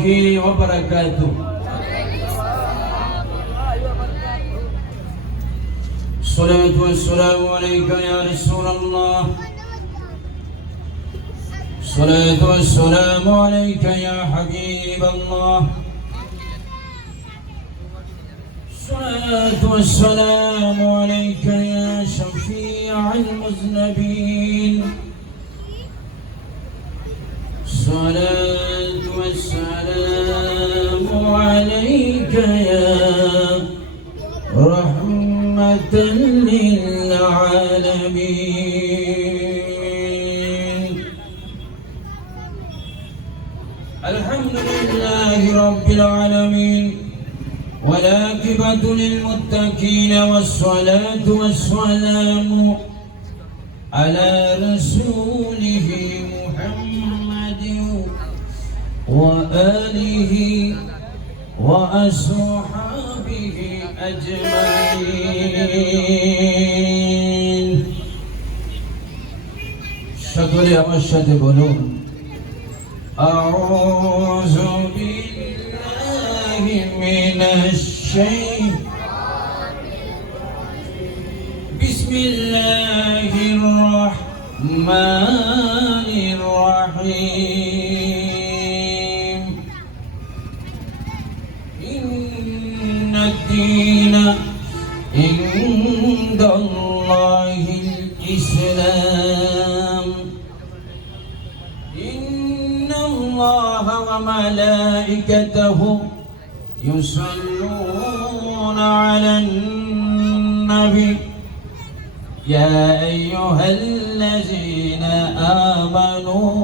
وبركاته. الصلاة والسلام عليك يا رسول الله. الصلاة والسلام عليك يا حبيب الله. الصلاة والسلام عليك يا شفيع المذنبين. الصلاة والسلام عليك يا رحمة للعالمين. الحمد لله رب العالمين، والعاقبة للمتقين، والصلاة والسلام على رسوله محمد وآله وأصحابه أجمعين. সকলে আমার সাথে বলুন, أعوذ بالله من الشيطان، بسم الله الرحمن الرحيم. إن الدين عند الله الإسلام. إن الله وملائكته يصلون على النبي يا أيها الذين آمنوا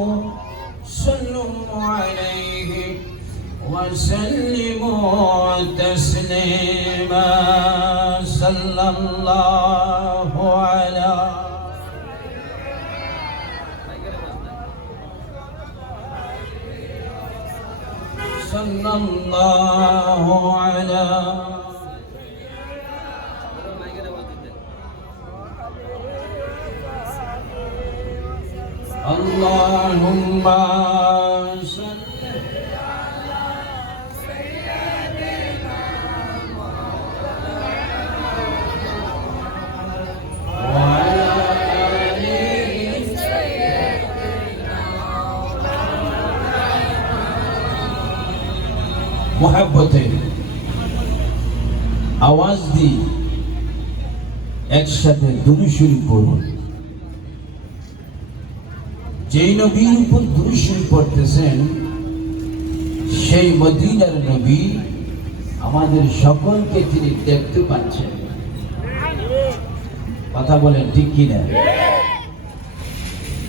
صلوا عليه وسلموا تسليما. صلى الله على صلى الله على اللهم صل على سيدنا وعلى آل سيدنا محبته आवाज दी একসাথে দুরূদ শরীফ পড়ুন। যেই নবীর উপর দুরূদ শরীফ পড়তেছেন সেই মদিনার নবী আমাদের সকলকে তিনি দেখতে পাচ্ছেন। কথা বলেন ঠিক কিনা?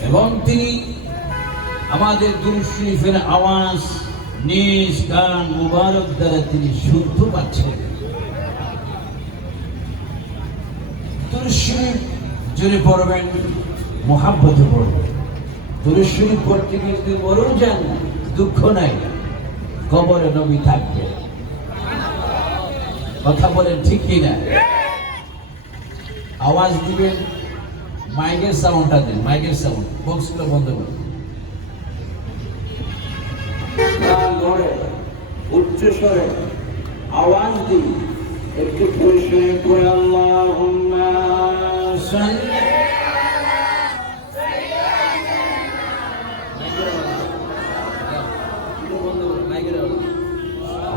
এবং তিনি আমাদের দুরূদ শরীফের আওয়াজ নিজ কান মুবারক দ্বারা তিনি শুনতে পাচ্ছেন। দুরূদ শরীফ জোরে পড়বেন, মুহাব্বতে পড়বেন। দুরূদ শরীফ পড়তে গিয়ে যদি মরেও যান দুঃখ নাই, কবরে নবী থাকবে। কথা বলেন ঠিক কিনা? আওয়াজ দিবেন, মাইকের সাউন্ডটা দেন, মাইকের সাউন্ড বক্সগুলো বন্ধ করুন। উচ্চ স্বরে আওয়াজ দিন, একটু পরিষ্কার করে আল্লাহুম্মা সাল্লি আলা সাইয়্যিদিনা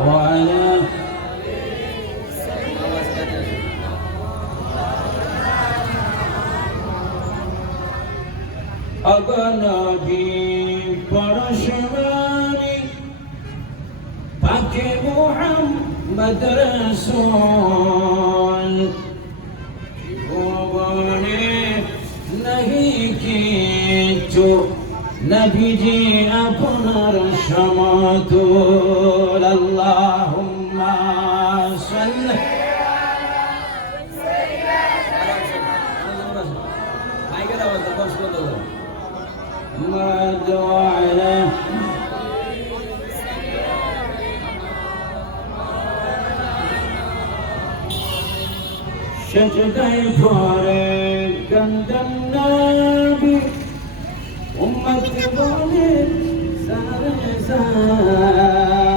ওয়া আলা আগানাবি পরশমানি পাকে মুহাম্মদ রাসূল ভুবনে নাহি কিছু নবীজি আপনার সমতুল। আল্লাহুম্মা সাল্লি আলা সাইয়্যিদিনা মাইকের আওয়াজ বন্ধ করুন। মাদওয়ালা সেজদায় পড়ে কান্দেন নবী, উম্মত বলে সারে সারে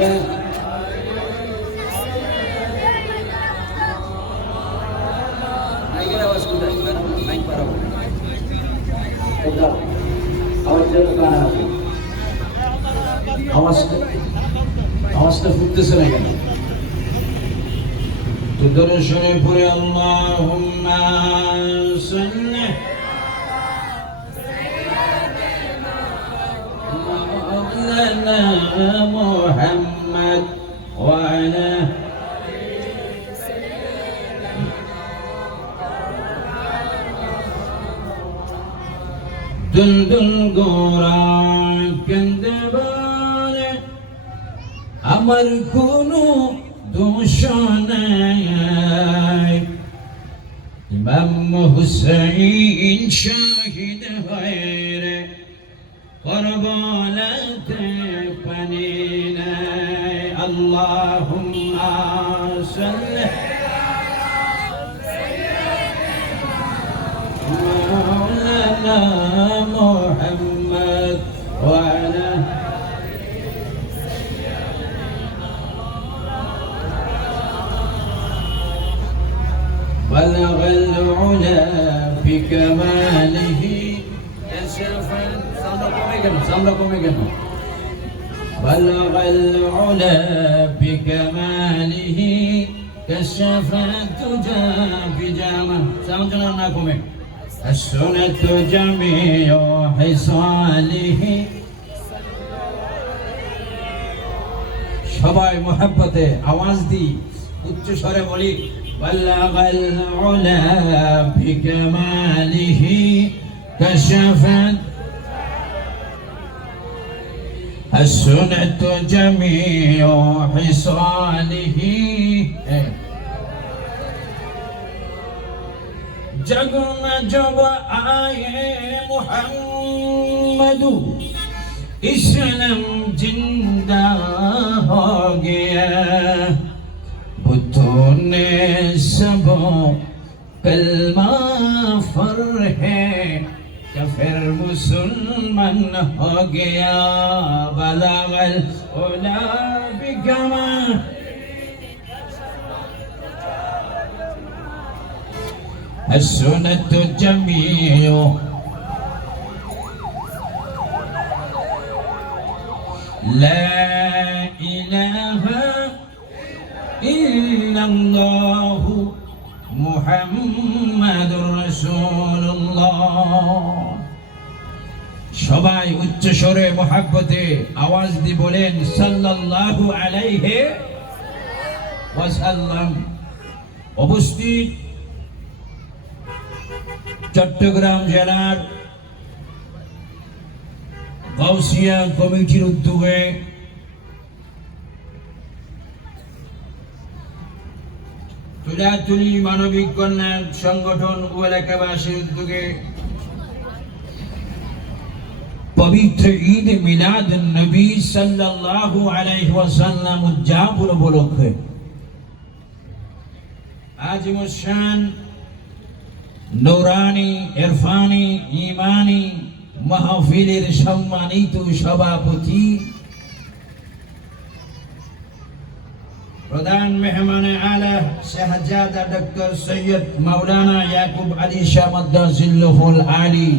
বলে আওয়াজ কোথায় মাইক পারাবো এটা আওয়াজ যেন কানা আছে আওয়াজটা ফুটতেছে না কেন তো দর্শনে পড়ে আল্লাহুম্মা সাল্লি على محمد وعلى দুলদুল গোরান কেন্দে বলে আমার কোনো দোষ নাই ইমাম হুসাইন শহীদ হয়ে রে করবলাতে পানি নাই আল্লাহুম্মা সাল্লি على محمد وعلى بلغ العلا بكماله كشف بلغ العلا بكماله كشف الدجى بجامه سامجنا السنة جميع حصاله সবাই মোহাব্বতে আওয়াজ দি উচ্চ স্বরে বলি بلغ العلا بكماله كشفت السنة جميع حصاله जग में जब आए मुहम्मद इस्लाम जिंदा हो गया बुतों ने सब कलमा फर है कफिर मुसलमान हो गया बलागल उला बिगमा السنة جميع لا إله إلا الله محمد رسول الله সবাই উচ্চ স্বরে মোহাব্বতে আওয়াজ দিয়ে বলেন সাল্লাল্লাহু আলাইহি ওয়াসাল্লাম উপস্থিত চট্টগ্রাম জেলার গাউসিয়া কমিটির উদ্যোগে তুলাতুলি মানবিক কল্যাণ সংগঠন ও এলাকাবাসীর উদ্যোগে পবিত্র ঈদ মিলাদ নবী সাল্লাল্লাহু আলাইহি ওয়াসাল্লাম উদযাপন উপলক্ষে আজ মুশান নূরানি ইরফানি ঈমানি মাহফিলের সম্মানিত সভাপতি প্রধান মেহমানে আলা শাহজাদা ডক্টর সৈয়দ মাওলানা ইয়াকুব আলী শাহ মাদ্দাজিল্লুহুল আলী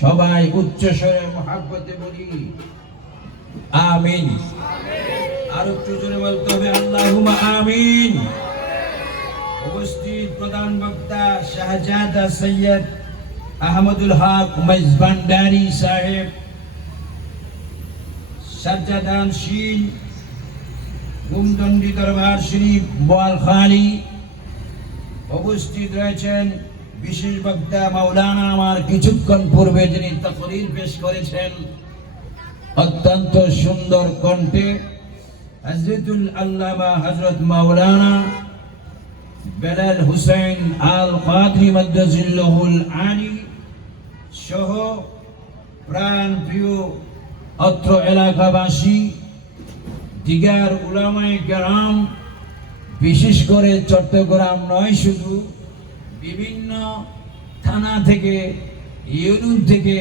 সবাই উচ্চ স্বরে মুহাব্বতে বলি আমিন আর একটু জোরে বলতে হবে আল্লাহুম্মা আমিন উপস্থিত প্রধান বক্তা শাহজাদা সৈয়দ আহমদুল হক মেজবান্ডারি সাহেব সাজ্জাদান শীল গুমদন্ডি দরবার শরীফ বোয়ালখালী উপস্থিত রয়েছেন বিশেষ বক্তা মাওলানা আমার কিছুক্ষণ পূর্বে যিনি তাকরীর পেশ করেছেন অত্যন্ত সুন্দর কণ্ঠে হযরতুল আল্লামা হযরত মাওলানা বেলাল হুসাইন আল কাদরি মাদ্দাজিল্লাহুল আলী সহ প্রাণ প্রিয় অত্র এলাকাবাসী দিগার উলামায়ে কেরাম বিশেষ করে চট্টগ্রাম নয় শুধু বিভিন্ন থানা থেকে ইউনিয়ন থেকে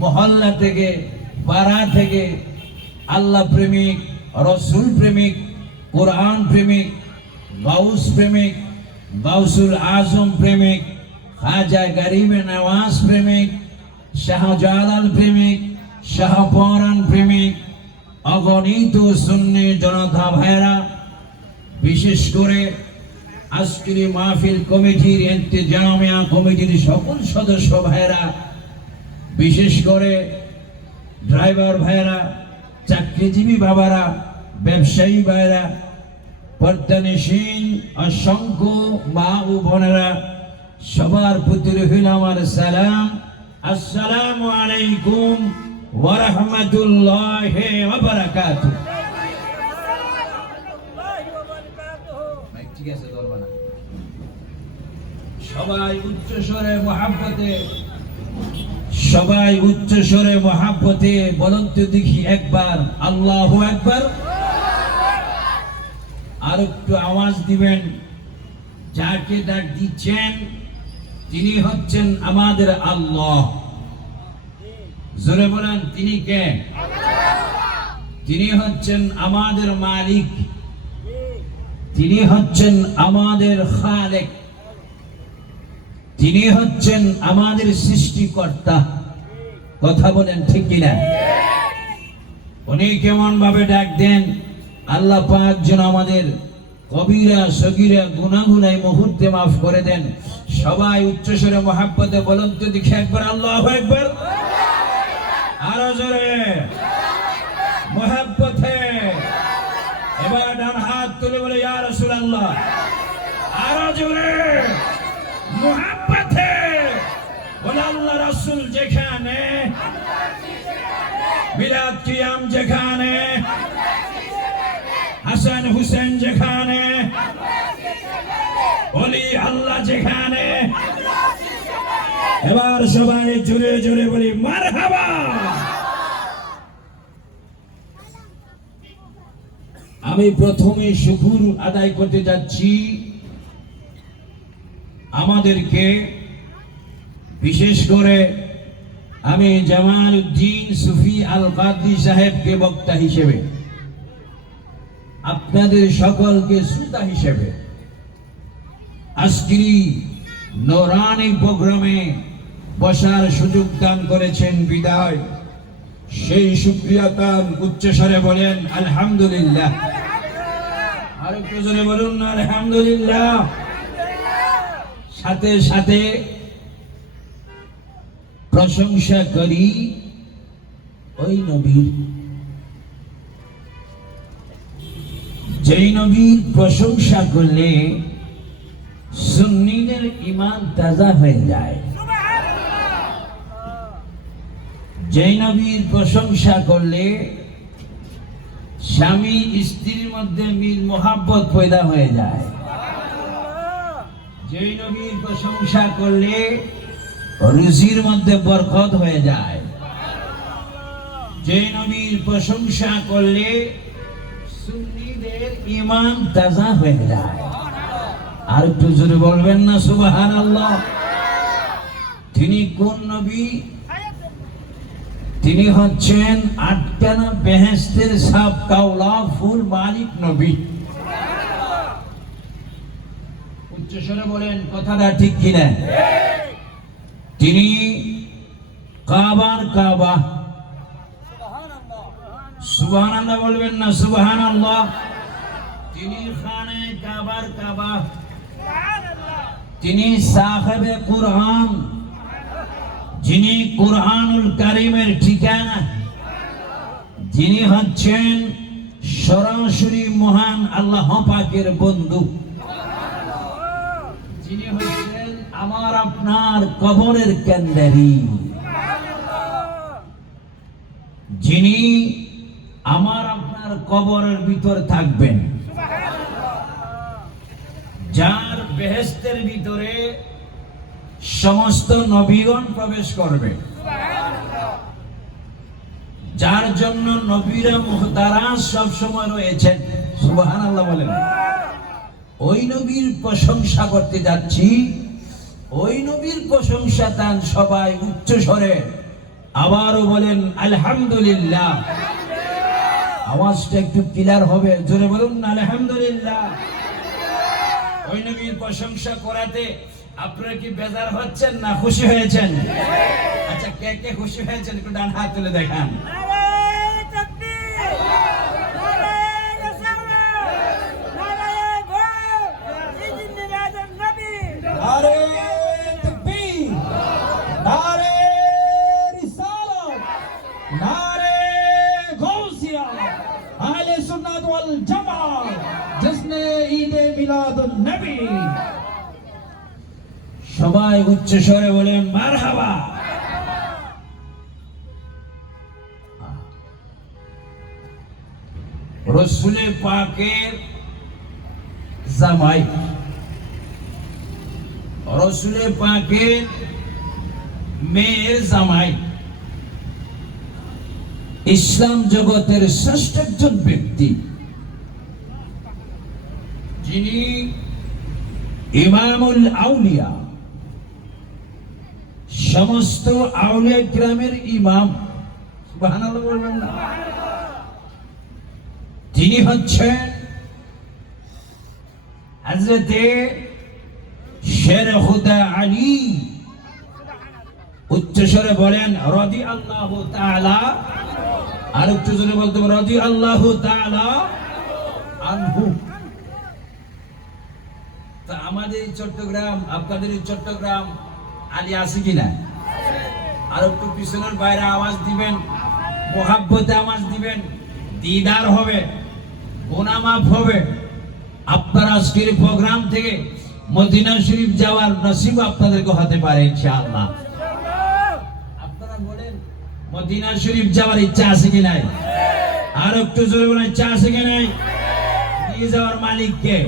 মহল্লা থেকে পাড়া থেকে আল্লাহ প্রেমিক রসুল প্রেমিক, কোরআন প্রেমিক, গাউস প্রেমিক, গাউসুল আজম প্রেমিক, খাজা গরিবে নওয়াজ প্রেমিক, শাহজালাল প্রেমিক, শাহপরান প্রেমিক, অগণিত সুন্নি জনতা ভাইরা, বিশেষ করে আজকের মাহফিল কমিটির ইন্তেজামিয়া কমিটির সকল সদস্য ভাইরা, বিশেষ করে ড্রাইভার ভাইরা, চাকরিজীবী বাবারা, ব্যবসায়ী ভাইরা, পর্দানিসীন অসংখ্য মা ও বোনেরা, সবার প্রতি রহিল আমার সালাম। আসসালামু আলাইকুম ওয়া রাহমাতুল্লাহি ওয়া বারাকাতুহু। ঠিক আছে, ধরবা না। সবাই উচ্চ স্বরে মহাব্বতে, সবাই উচ্চ স্বরে মহাব্বতে বলুন তো দেখি একবার আল্লাহু আকবার। আর একটু আওয়াজ দিবেন। যাকে ডাক দিচ্ছেন তিনি হচ্ছেন আমাদের আল্লাহ। জোরে বলেন, তিনি কে? তিনি হচ্ছেন আমাদের মালিক, তিনি হচ্ছেন আমাদের খালেক, তিনি হচ্ছেন আমাদের সৃষ্টিকর্তা। কথা বলেন ঠিক কিনা? উনি কেমন ভাবে ডাক দেন? আল্লাহ পাক যেন আমাদের কবিরা সগীরা গুনাহগুনাই মুহূর্তে মাফ করে দেন। সবাই উচ্চস্বরে মহাব্বতে বলুন তো দেখি একবার আল্লাহু আকবার। আরো জোরে মহাব্বতে। এবার ডান হাত তুলে বলে ইয়া রাসূলুল্লাহ। আরো জোরে মহাব্বতে বলে আল্লাহ রাসূল যেখানে, মিলাদ কিয়াম যেখানে, হাসান হুসেন যেখানে, বলি আল্লাহ যেখানে। এবার সবাই জোরে জোরে বলি মারহাবা। আমি প্রথমে শুকর আদায় করতে যাচ্ছি আমাদেরকে, বিশেষ করে আমি জামালউদ্দিন সুফি আল কাদরি সাহেবকে বক্তা হিসেবে, আপনাদের সকলকে শ্রোতা হিসেবে আজকের নূরানী প্রোগ্রামে বসার সুযোগ দান করেছেন বিদায়, সেই শুকরিয়া তার উচ্চস্বরে বলেন আলহামদুলিল্লাহ। আর একটু জোরে বলুন না আলহামদুলিল্লাহ। সাথে সাথে প্রশংসা করি ওই নবীর, যেই নবীর প্রশংসা করলে সুন্নিদের ঈমান তাজা হয়ে যায়, যেই নবীর প্রশংসা করলে স্বামী স্ত্রীর মধ্যে মিল মোহাব্বত পয়দা হয়ে যায়, যেই নবীর প্রশংসা করলে রুজির মধ্যে বরকত হয়ে যায়, যেই নবীর প্রশংসা করলে সুন্নিদের ঈমান তাজা হয়ে যায়। আর একটু জোরে বলবেন না সুবহানাল্লাহ। তিনি কোন নবী? তিনি হচ্ছেন আটখানা বেহেশতের সব কাওলা ফুল মালিক নবী। উচ্চস্বরে বলেন কথাটা ঠিক কিনা? তিনি কাবার কাবা, সুবহানাল্লাহ বলবেন না সুবহানাল্লাহ। তিনি খানে কাবার কাবা, তিনি সাহেবে কুরআন, যিনি কুরআনুল কারীমের ঠিকানা, যিনি হচ্ছেন সরাসরি মহান আল্লাহ পাকের বন্ধু, যিনি হচ্ছেন আমার আপনার কবরের কান্ডারি, যিনি আমার আপনার কবরের ভিতর থাকবেন, যার বেহেশতের ভিতরে সমস্ত নবীগণ প্রবেশ করবে, যার জন্য নবীরা মুহতারাম সব সময় রয়েছেন। সুবহানাল্লাহ বলেন। ওই নবীর প্রশংসা করতে যাচ্ছি, ওই নবীর প্রশংসা তান সবাই উচ্চ স্বরে আবারও বলেন আলহামদুলিল্লাহ। আওয়াজটা একটু ক্লিয়ার হবে, জোরে বলুন না আলহামদুলিল্লাহ। ওই নবীর প্রশংসা করাতে আপনারা কি বেজার হচ্ছেন না খুশি হয়েছেন? আচ্ছা, কে কে খুশি হয়েছেন একটু ডান হাত তুলে দেখান। নারে তাকবীর, নারে রিসালাত, নারে গৌসিয়া, আহলে সুন্নাত ওয়াল জামাত, জিসনে ঈদে মিলাদুন নবী। সবাই উচ্চ স্বরে বলেন মারহাবা। রসুলের পাকের জামাই, রসুলের পাকের মেয়ের জামাই, ইসলাম জগতের শ্রেষ্ঠ একজন ব্যক্তি, যিনি ইমামুল আউলিয়া, সমস্ত আউলিয়া গ্রামের ইমাম, সুবহানাল্লাহ বলবেন না? তিনি হচ্ছেন হযরতে শের খুদা আলী। উচ্চস্বরে বলেন রাদিয়াল্লাহু তাআলা। আর একটু জোরে বলতে হবে রাদিয়াল্লাহু তাআলা আনহু। তা আমাদের এই চট্টগ্রাম, আপনাদের এই চট্টগ্রাম আলী আছে কিনা? আর একটু পিছনের বাইরে আওয়াজ দিবেন, মোহাব্বতে আওয়াজ দিবেন, দিদার হবে, গুনাহ মাফ হবে। আপনার আজকের প্রোগ্রাম থেকে মদিনা শরীফ যাওয়ার নসিব আপনাদেরকে হতে পারে ইনশাআল্লাহ। আপনারা বলেন মদিনা শরীফ যাওয়ার ইচ্ছা আছে কি নাই? আর একটু জোরে বলেন ইচ্ছা আছে কি নাই? নিয়ে যাওয়ার মালিক কে?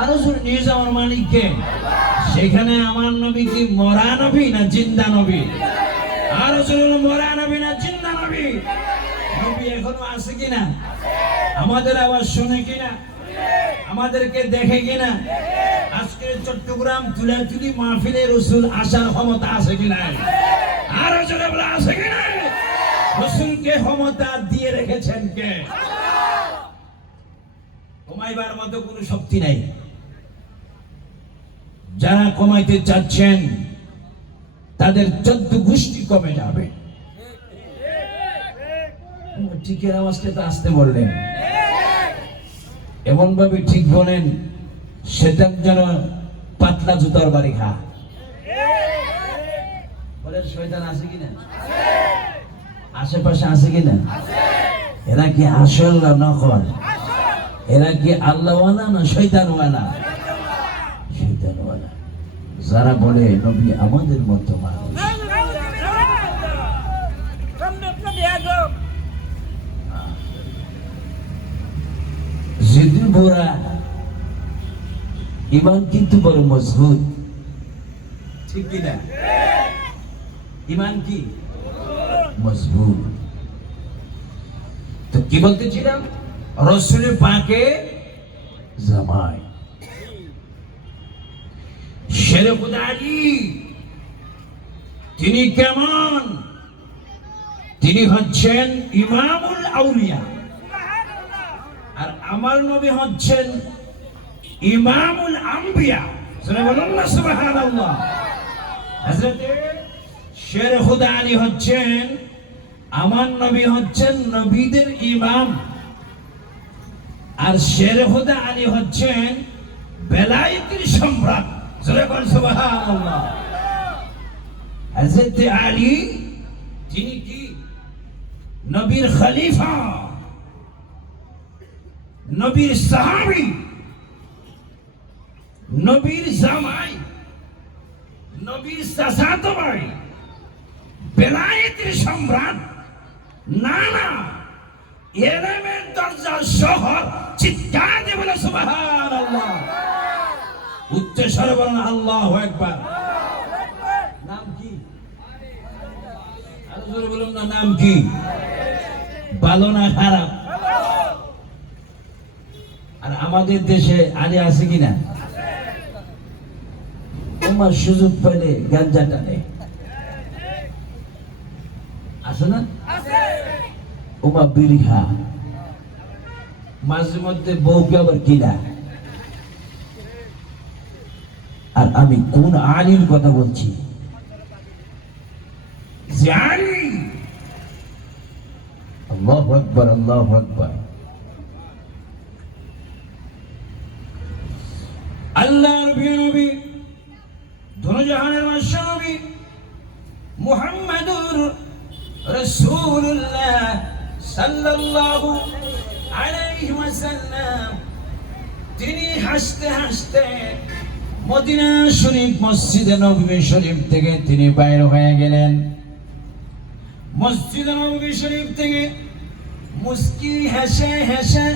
আরো জোরে নিয়ে যাওয়ার মালিক কে? সেখানে আমার নবী কি মরা নবী না জিন্দা নবী? আরো জোরে বলেন মরা নবী না জিন্দা নবী? নবী এখনো আছে কিনা? আমাদের আওয়াজ শুনে কিনা? আমাদেরকে দেখে কিনা? আজকে চট্টগ্রাম তুলাতুলি মাহফিলে রাসূল আসার ক্ষমতা আছে কিনা? আরো জোরে বলে আছে কিনা? রাসূলকে ক্ষমতা দিয়ে রেখেছেন কে? কমাইবার মতো কোনো শক্তি নাই। যারা কমাইতে চাচ্ছেন তাদের 14 গোষ্ঠী কমে যাবে। ঠিকের আওয়াজটা তো আসতে বললেন, এমন ভাবে ঠিক বলেন সেটা যেন পাতলা জুতার বাড়ি খা। বলেন শয়তান আছে কিনা? আশেপাশে আছে কিনা? এরা কি আসল না নকল? এরা কি আল্লাহওয়ালা না শয়তানওয়ালা? শয়তানওয়ালা। যারা বলে নবী আমাদের মতো মানুষ, যদি বোরা ইমান কিন্তু বড় মজবুত, ঠিক কিনা? ইমান কি মজবুত। তো কি বলতেছিলাম? রসুল পাকে জামাই শের খুদা আলী, তিনি কেমন? তিনি হচ্ছেন ইমামুল আউলিয়া, আর আমার নবী হচ্ছেন ইমামুল আম্বিয়া। বলুন না সুবহানাল্লাহ। হযরতে শের খুদা আলী হচ্ছেন, আমার নবী হচ্ছেন নবীদের ইমাম, আর শের খুদা আলী হচ্ছেন বেলায়েতের সম্রাট। সুবহানাল্লাহ। হযরতে আলী তিনি কি নবীর খলিফা, নবীর সাহাবী, নবীর জামাই, নবীর চাচাতো ভাই, বেলায়েতের সম্রাট। না না, এলেমের দরজা সহ চিৎকার দিয়ে বলে সুবহানাল্লাহ। উচ্চ স্বরে বলেন আল্লাহু আকবার। নাম কি? আরো জোরে বলুন না, নাম কি? ভালো না খারাপ? আর আমাদের দেশে আলী আছে কিনা? তোমার সুযোগ পেলে গাঞ্জা টানে, আছে না? ওমা বিড়ি খা, মাঝে মধ্যে বউকে আবার কিনা। আর আমি কোন আলীর কথা বলছি? যে আলী, আল্লাহু আকবার, আল্লাহু আকবার। আল্লাহর প্রিয় নবী, দুনিয়ার বাদশা নবী মুহাম্মাদুর রাসূলুল্লাহ সাল্লাল্লাহু আলাইহি ওয়াসাল্লাম, তিনি হাসতে হাসতে মদিনা শরীফ মসজিদে নববী শরীফ থেকে তিনি বাইর হয়ে গেলেন। মসজিদে নববী শরীফ থেকে মুস্কি হেসে হেসে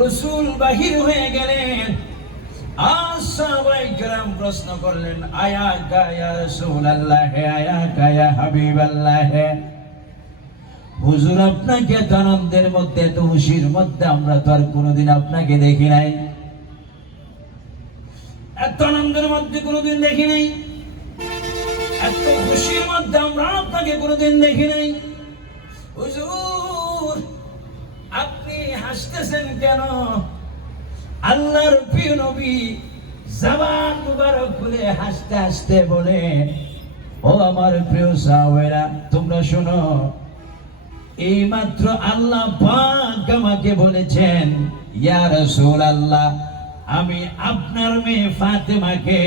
রাসূল বাহির হয়ে গেলেন। আর সাহাবায়ে কেরাম প্রশ্ন করলেন, আয়া কা ইয়া রাসূলুল্লাহ, আয়া কা ইয়া হাবিবাল্লাহ, হুজুর আপনাকে এত আনন্দের মধ্যে, এত খুশির মধ্যে আমরা তো আর কোনোদিন আপনাকে দেখি নাই, এত আনন্দের মধ্যে কোনোদিন দেখি নাই, এত খুশির মধ্যে আমরা আপনাকে কোনোদিন দেখি নাই। হুজুর আপনি হাসতেছেন কেন? আল্লাহর প্রিয় নবী জবান মুবারক খুলে হাসতে হাসতে বলে, ও আমার প্রিয় সাহাবারা, তোমরা শোনো, এই মাত্র আল্লাহ পাক আমাকে বলেছেন, ইয়া রাসূলুল্লাহ, আমি আপনার মেয়ে ফাতেমাকে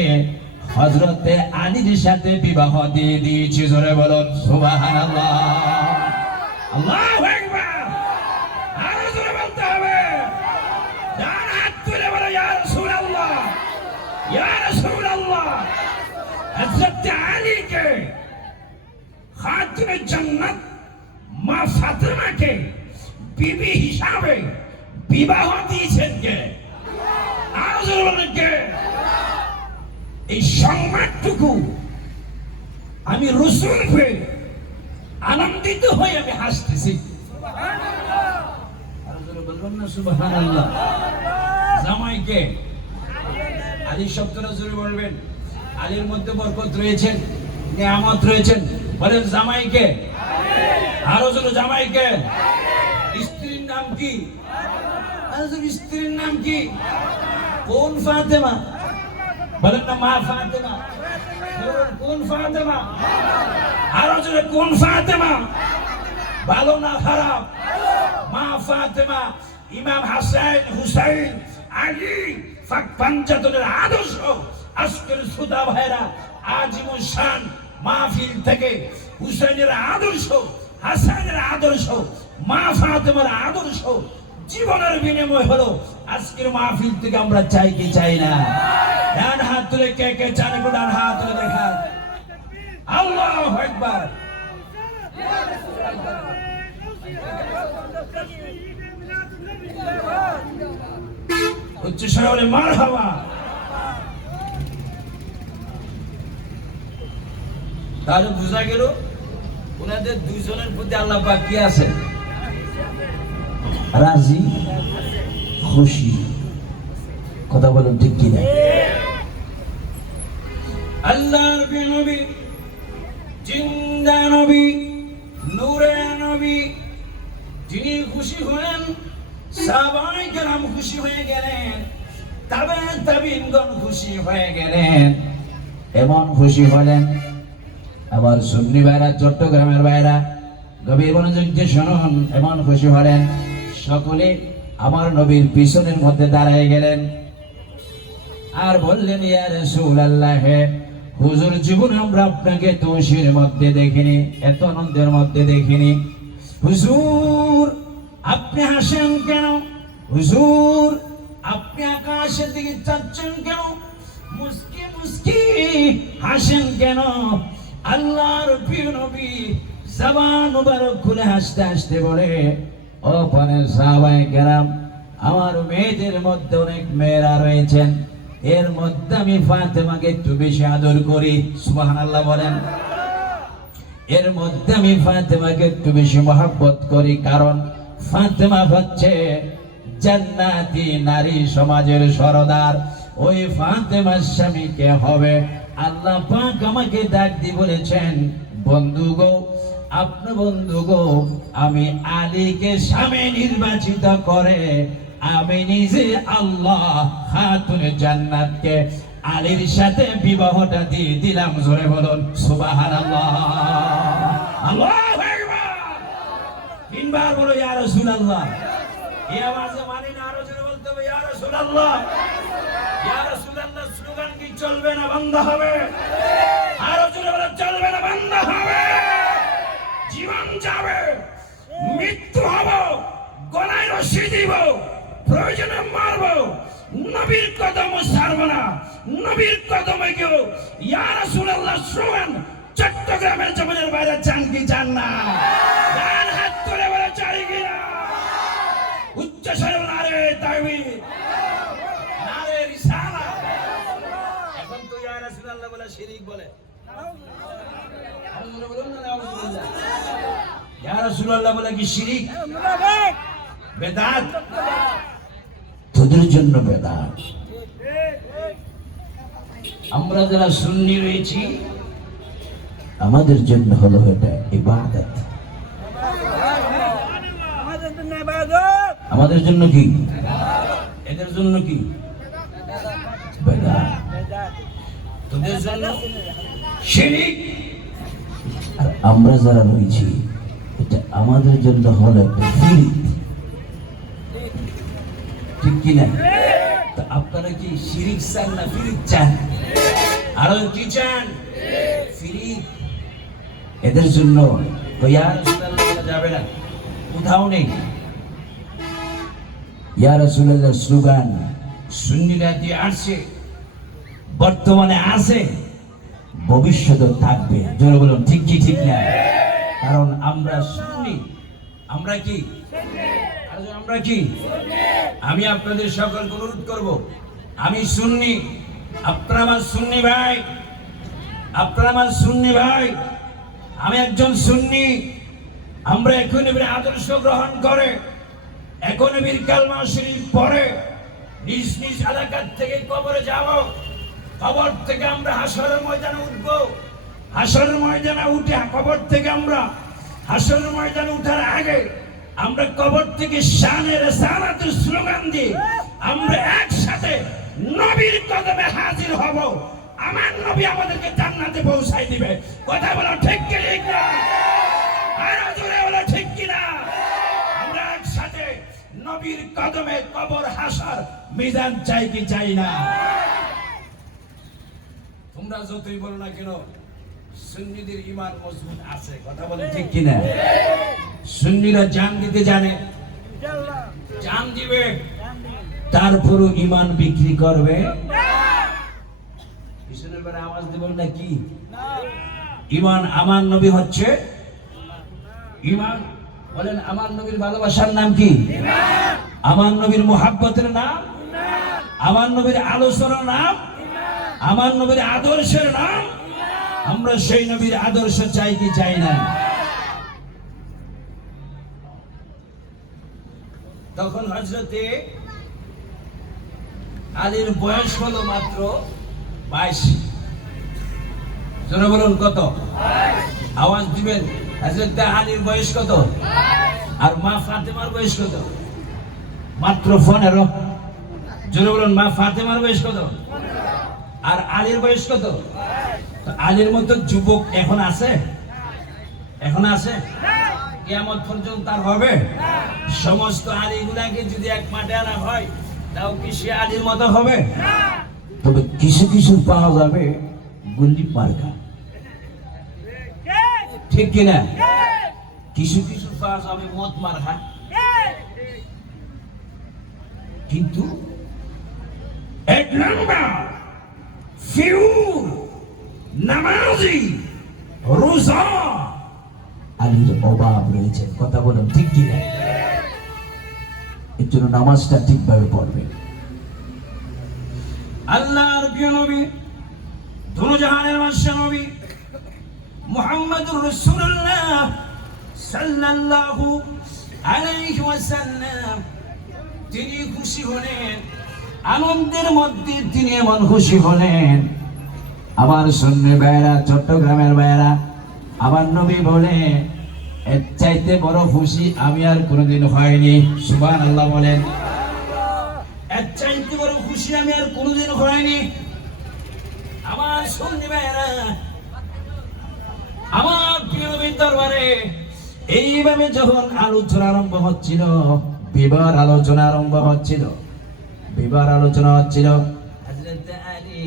হযরতে আলীর সাথে বিবাহ দিয়ে দিয়েছি। জোরে বলুন সুবহানাল্লাহ, আল্লাহু আকবার। আরো জোরে বলতে হবে, ডান হাত তুলে বলো, ইয়া রাসূলুল্লাহ, ইয়া রাসূলুল্লাহ, হযরতে আলীকে খাতুনে জান্নাত মা ফাতেমাকে বিবি হিসাবে বিবাহ দিয়েছেন কে? আরো জোরে বলেন কে? এই সংবাদটুকু আমি রাসূল পেয়ে আনন্দিত হয়ে আমি হাসতেছি। আরো জোরে বলবেন না সুবহানাল্লাহ। জামাইকে আলী শব্দটা জোরে বলবেন। আলীর মধ্যে বরকত রয়েছেন, নিয়ামত রয়েছেন। বলেন জামাইকে। আরো জোরে জামাইকে। স্ত্রীর নাম কি? স্ত্রীর নাম কি? কোন ফাতেমা? বলেন না মা ফাতেমা। কোন ফাতেমা? আরো জোরে কোন ফাতেমা? ভালো না খারাপ? মা ফাতেমা, ইমাম হাসান হুসাইন আলী ফাক পাঞ্জাতনের আদর্শ। আজকের শ্রোতা ভাইরা, আজিমুল শান মাহফিল থেকে হুসাইনের আদর্শ, হাসানের আদর্শ, মা ফাতেমার আদর্শ জীবনের বিনিময় হলো আজকের মাহফিল থেকে আমরা চাই কি চাই না? ডান হাত তুলে কে কে চান, একটু ডান হাত তুলে দেখা। আল্লাহু আকবার। উচ্চ স্বরে বলে মারহাবা। তাহলে বোঝা গেল ওনাদের দুইজনের প্রতি আল্লাহ পাক কি আছে? রাজি, খুশি। কথা বলুন ঠিক কিনা? আল্লাহর নবী, জিন্দা নবী, নূরে নবী, যিনি খুশি হলেন, সাহাবায়ে কেরাম খুশি হয়ে গেলেন, তাবিঈনগণ খুশি হয়ে গেলেন। এমন খুশি হলেন, আবার সুন্নি ভাইরা, চট্টগ্রামের ভাইরা গভীর মনোযোগে শুনুন, এমন খুশি হলেন সকলে আমার নবীর পিছনের মধ্যে দাঁড়ায় গেলেন আর বললেন, ইয়া রাসূলুল্লাহ, হুজুর জীবনে আমরা আপনাকে খুশির মধ্যে দেখিনি, এত আনন্দের মধ্যে দেখিনি। হুজুর আপনি হাসেন কেন? হুজুর আপনি আকাশের দিকে চাচ্ছেন কেন? মুস্কি মুস্কি হাসেন কেন? আল্লাহর প্রিয় নবী জবান মুবারক খুলে হাসতে হাসতে বলে, ও পানের সাহাবায়ে কেরাম, আমার মেয়েদের মধ্যে অনেক মেয়েরা রয়েছেন, এর মধ্যে আমি ফাতেমাকে একটু বেশি আদর করি। সুবহানাল্লাহ বলেন। এর মধ্যে আমি ফাতেমাকে একটু বেশি মহব্বত করি, কারণ ফাতেমা হচ্ছে জান্নাতি নারী সমাজের সরদার। ওই ফাতেমার স্বামী কে হবে? আল্লাহ পাক আমাকে ডাক দিয়ে বলেছেন, বন্ধু গো, আপনি বন্ধু গো, আমি আলীকে স্বামী নির্বাচিত করে আমি নিজে আল্লাহ খাতুন জান্নাতকে আলীর সাথে বিবাহটা দিয়ে দিলাম। জোরে বলুন সুবহানাল্লাহ। আল্লাহু আকবার। তিনবার বলো ইয়া রাসূলুল্লাহ। এই আওয়াজে মানি না, আরো জোরে বলতে হবে ইয়া রাসূলুল্লাহ। ইয়া রাসূলুল্লাহ স্লোগান কি চলবে না বন্ধ হবে? আরো জোরে বলো চলবে না বন্ধ হবে? জীবন যাবে, মৃত্যু হবে, গলায় রশি দিব, প্রয়োজনে মারব, নবীর কদম ছাড়ব না। নবীর কদমে কেউ ইয়া রাসূলুল্লাহ স্লোগান চট্টগ্রামের জমিনের বাইরে চান কি চান না? ডান হাত তুলে বলে চাই কিনা? উচ্চ স্বরে নারে তাকবীর, নারে রিসালাত। এখন তো ইয়া রাসূলুল্লাহ বলে শিরক বলে। আরো বলুন না নাউযুবিল্লাহ। ইয়া রাসূলুল্লাহ বলে কি শিরক? বেদাত। তোদের জন্য বেদাত। আমরা যারা সুন্নি রয়েছি আমাদের জন্য হলো এটা ইবাদত। আমাদের জন্য কি? এদের জন্য কি? বেদাত। তোদের জন্য শিরক। আর আমরা যারা রয়েছি এটা আমাদের জন্য হলো একটা শিরক। ঠিক কিনা? তো আপনারা কি শিরক চান না ফিরিক চান? আরো কি চান? ফিরিক। এদের জন্য ইয়া রাসূলুল্লাহ যাবে না, কোথাও নেই। ইয়া রাসূলুল্লাহ স্লোগান সুন্নিরা দিয়ে আসছে, বর্তমানে আছে, ভবিষ্যতে থাকবে। জোরে বলুন ঠিক কি ঠিক না? কারণ আমরা সুন্নি। আমরা কি? আমরা কি? আমি আপনাদের সকলকে অনুরোধ করব, আমি সুন্নি, আপনারা আমার সুন্নি ভাই, আপনারা আমার সুন্নি ভাই, আমি একজন সুন্নি। আমরা এখন নবীর আদর্শ গ্রহণ করে, এখন নবীর কালমা শরীফ পড়ে নিজ নিজ এলাকা থেকে কবরে যাব। কবর থেকে আমরা হাসরের ময়দানে উঠব। হাসরের ময়দানে উঠে কবর থেকে আমরা হাসরের ময়দানে উঠার আগে আমরা কবর থেকে শানে রিসালাতের স্লোগান দিয়ে আমরা একসাথে নবীর কদমে হাজির হব। আমার নবী আমাদেরকে জান্নাতে পৌঁছাই দিবে। কথা বলো ঠিক কি ঠিক না? আরো জোরে বলো ঠিক কি না? আমরা একসাথে নবীর কদমে কবর হাসর মিজান চাই কি চাই না? তোমরা যতই বলো না কেন সুন্নিদের ঈমান মজবুত আছে। কথা বলে ঠিক কি না? সুন্নিরা জান দিতে জানে, জান দিবে, তারপরও ঈমান বিক্রি করবে। পিছনের বারে আওয়াজ দেবেন না কি? ঈমান আমার নবী হচ্ছে ঈমান। বলেন আমার নবীর ভালোবাসার নাম কি? আমার নবীর মুহাব্বতের নাম, আমার নবীর আলোচনার নাম, আমার নবীর আদর্শের নাম। আমরা সেই নবীর আদর্শ চাই কি চাই না? তখন হযরতে আলীর বয়স হলো মাত্র 22। জোরে বলুন কত? আওয়াজ দিবেন। হযরতে আলীর বয়স কত? আর মা ফাতেমার বয়স কত? মাত্র 15। জোরে বলুন মা ফাতেমার বয়স কত? আর আলীর বয়স কত? আলীর মতো যুবক এখন আছে? এখন আছে? কিয়ামত পর্যন্ত আর হবে? সমস্ত আলীগুলাকে যদি এক মাঠে আনা হয় তাও কি সে আলীর মতো হবে? তবে কিছু কিছু পাওয়া যাবে গুল্লি মার্কা। ঠিক কিনা? কিছু কিছু পাওয়া যাবে মত মার্কা। কিন্তু এক নাম্বার ফিউর নামাজি রোজা আলীর অভাব রয়েছে। কথা বলেন ঠিক কিনা? এর জন্য নামাজটা ঠিকভাবে পড়বে। আল্লাহর প্রিয় নবী, দুনিয়ার বাদশা নবী মুহাম্মদুর রাসূলুল্লাহ সাল্লাল্লাহু আলাইহি ওয়াসাল্লাম তিনি খুশি হলেন, আনন্দের মধ্যে তিনি এমন খুশি হলেন। আমার সুন্নি ভাইরা, চট্টগ্রামের ভাইরা, আমার নবী বলে এর চাইতে বড় খুশি আমি আর কোনোদিন হয়নি। সুবহানাল্লাহ বলেন। খুশি আমি আর কোনোদিন হয়নি। আমার সুন্নি ভাইয়েরা, আমার প্রিয় নবীর দরবারে এইভাবে যখন আলোচনা আরম্ভ হচ্ছিল, বিবাহ আলোচনা আরম্ভ হচ্ছিল, বিবাহ আলোচনা হচ্ছিল, হযরত আলী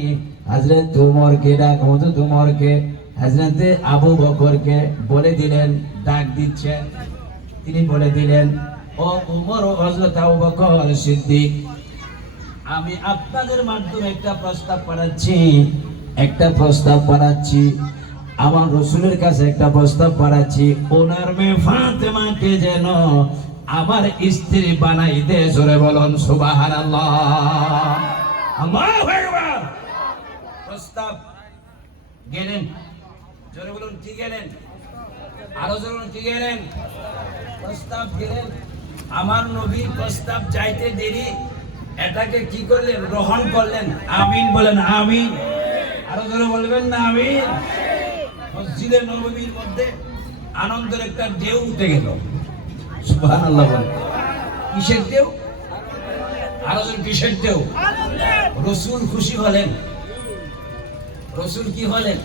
হযরত উমরকে ডাক হতো, উমরকে হযরত আবু বকরকে বলে দিলেন, ডাক দিচ্ছেন, তিনি বলে দিলেন, ও উমর ও হযরত আবু বকর সিদ্দিক, আমি আপনাদের মাধ্যমে একটা প্রস্তাব পাঠাচ্ছি, একটা প্রস্তাব পাঠাচ্ছি, আমার রাসূলের কাছে একটা প্রস্তাব পাঠাচ্ছি, ওনার মেয়ে ফাতেমাকে যেন আমার স্ত্রী বানাই দে। জোরে বলুন সুবহানাল্লাহ, আল্লাহু আকবার। প্রস্তাব গেলেন, জোরে বলুন কি গেলেন, আরো জোরে বলুন কি গেলেন, প্রস্তাব গেলেন। আমার নবী প্রস্তাব চাইতে দেরি, এটাকে কি করলেন, গ্রহণ করলেন। আমিন বলেন, আমিন। আরো জোরে বলবেন না আমিন। মসজিদে নববীর মধ্যে আনন্দের একটা ঢেউ উঠে গেল। সুবহানাল্লাহ বলেন। কিসের ঢেউ? আরো জোরে কিসের ঢেউ? রাসূল খুশি হলেন। রাসূল কি হলেন?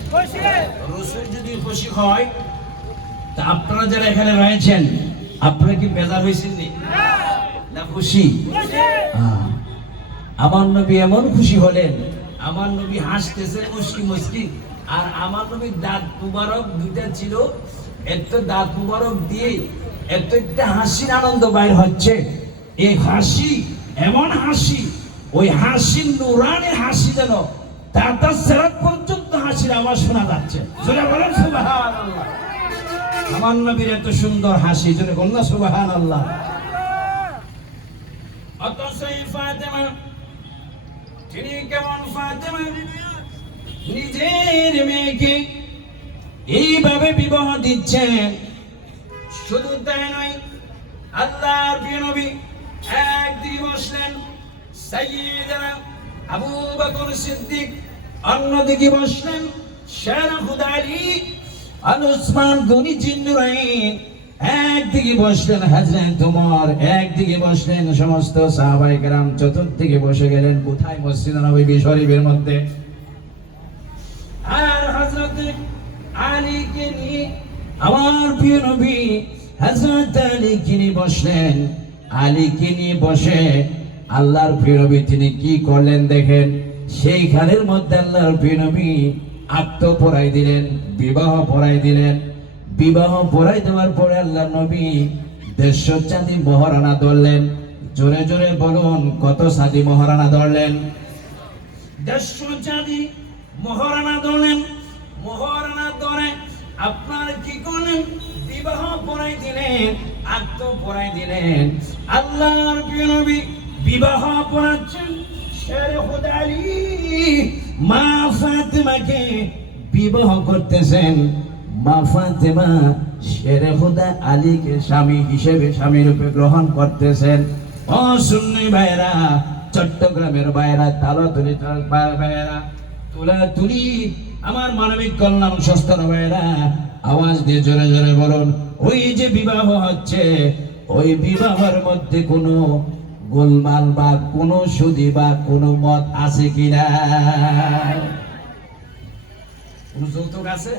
রাসূল যদি খুশি হয়, তা আপনারা যারা এখানে রয়েছেন, আপনারা কি বেজার হয়েছেন না খুশি? আমার নবী এমন খুশি হলেন, আমার নবী হাসতেছে মুস্কি মুস্কি, আর আমার নবীর দাঁত মুবারক দুইটা ছিল, এত দাঁত মুবারক দিয়ে এত একটা হাসির আনন্দ বাইর হচ্ছে। এই হাসি এমন হাসি, ওই হাসির নুরানি হাসি যেন দাঁতার সেরাত পর্যন্ত হাসির আওয়াজ শোনা যাচ্ছে। জোরে বলেন সুবহানাল্লাহ। আমার নবীর এত সুন্দর হাসি, জোরে বলুন না সুবহানাল্লাহ। অথচ এই ফাতেমা, তিনি কেমন ফাতেমা, নিজের মেয়েকে এইভাবে বিবাহ দিচ্ছেন। শুধু তাই নয়, আল্লাহর প্রিয় নবী একদিকে বসলেন সাইয়্যিদনা আবু বকর সিদ্দিক, অন্যদিকে বসলেন শের খুদালি আর উসমান গনি জিন্নুরাইন, একদিকে বসলেন হযরত ওমর, একদিকে বসলেন সমস্ত সাহাবায়ে কেরাম, চতুর্দিকে বসে গেলেন কোথায়? মসজিদ নববী শরীফের মধ্যে। আর হযরত আলীকে নিয়ে, আমার প্রিয় নবী হযরত আলীকে নিয়ে বসলেন। আলীকে নিয়ে বসে আল্লাহর প্রিয় নবী তিনি কি করলেন দেখেন, সেইখানের মধ্যে আল্লাহর প্রিয় নবী আত্ম পড়াই দিলেন, বিবাহ পড়াই দিলেন। বিবাহ পড়াই দেওয়ার পরে আল্লাহ নবী 150 চাঁদি মহারানা ধরলেন। জোরে জোরে বলুন, কত চাঁদি মহারানা ধরলেন? 150 চাঁদি মহারানা ধরলেন। মহারানা ধরে আপনার কি করলেন? বিবাহ পড়াই দিলেন, আত্ম পড়াই দিলেন। আল্লাহর প্রিয় নবী বিবাহ পড়াচ্ছেন শের খুদালি মা ফাতেমাকে বিবাহ করতেছেন। মা ফাতেমা শেরে খুদা আলীকে স্বামী হিসেবে, স্বামী রূপে গ্রহণ করতেছেন। ও সুন্নি ভাইরা, চট্টগ্রামের ভাইরা, তালাতুলি ভাইরা, তুলাতুলি আমার মানবিক কল্যাণ সংস্থার ভাইরা, আওয়াজ দিয়ে জোরে জোরে বলুন, ওই যে বিবাহ হচ্ছে, ওই বিবাহের মধ্যে কোনো গোলমাল বা কোনো সুদি বা কোনো মত আছে কিনা? কোন যৌতুক আছে?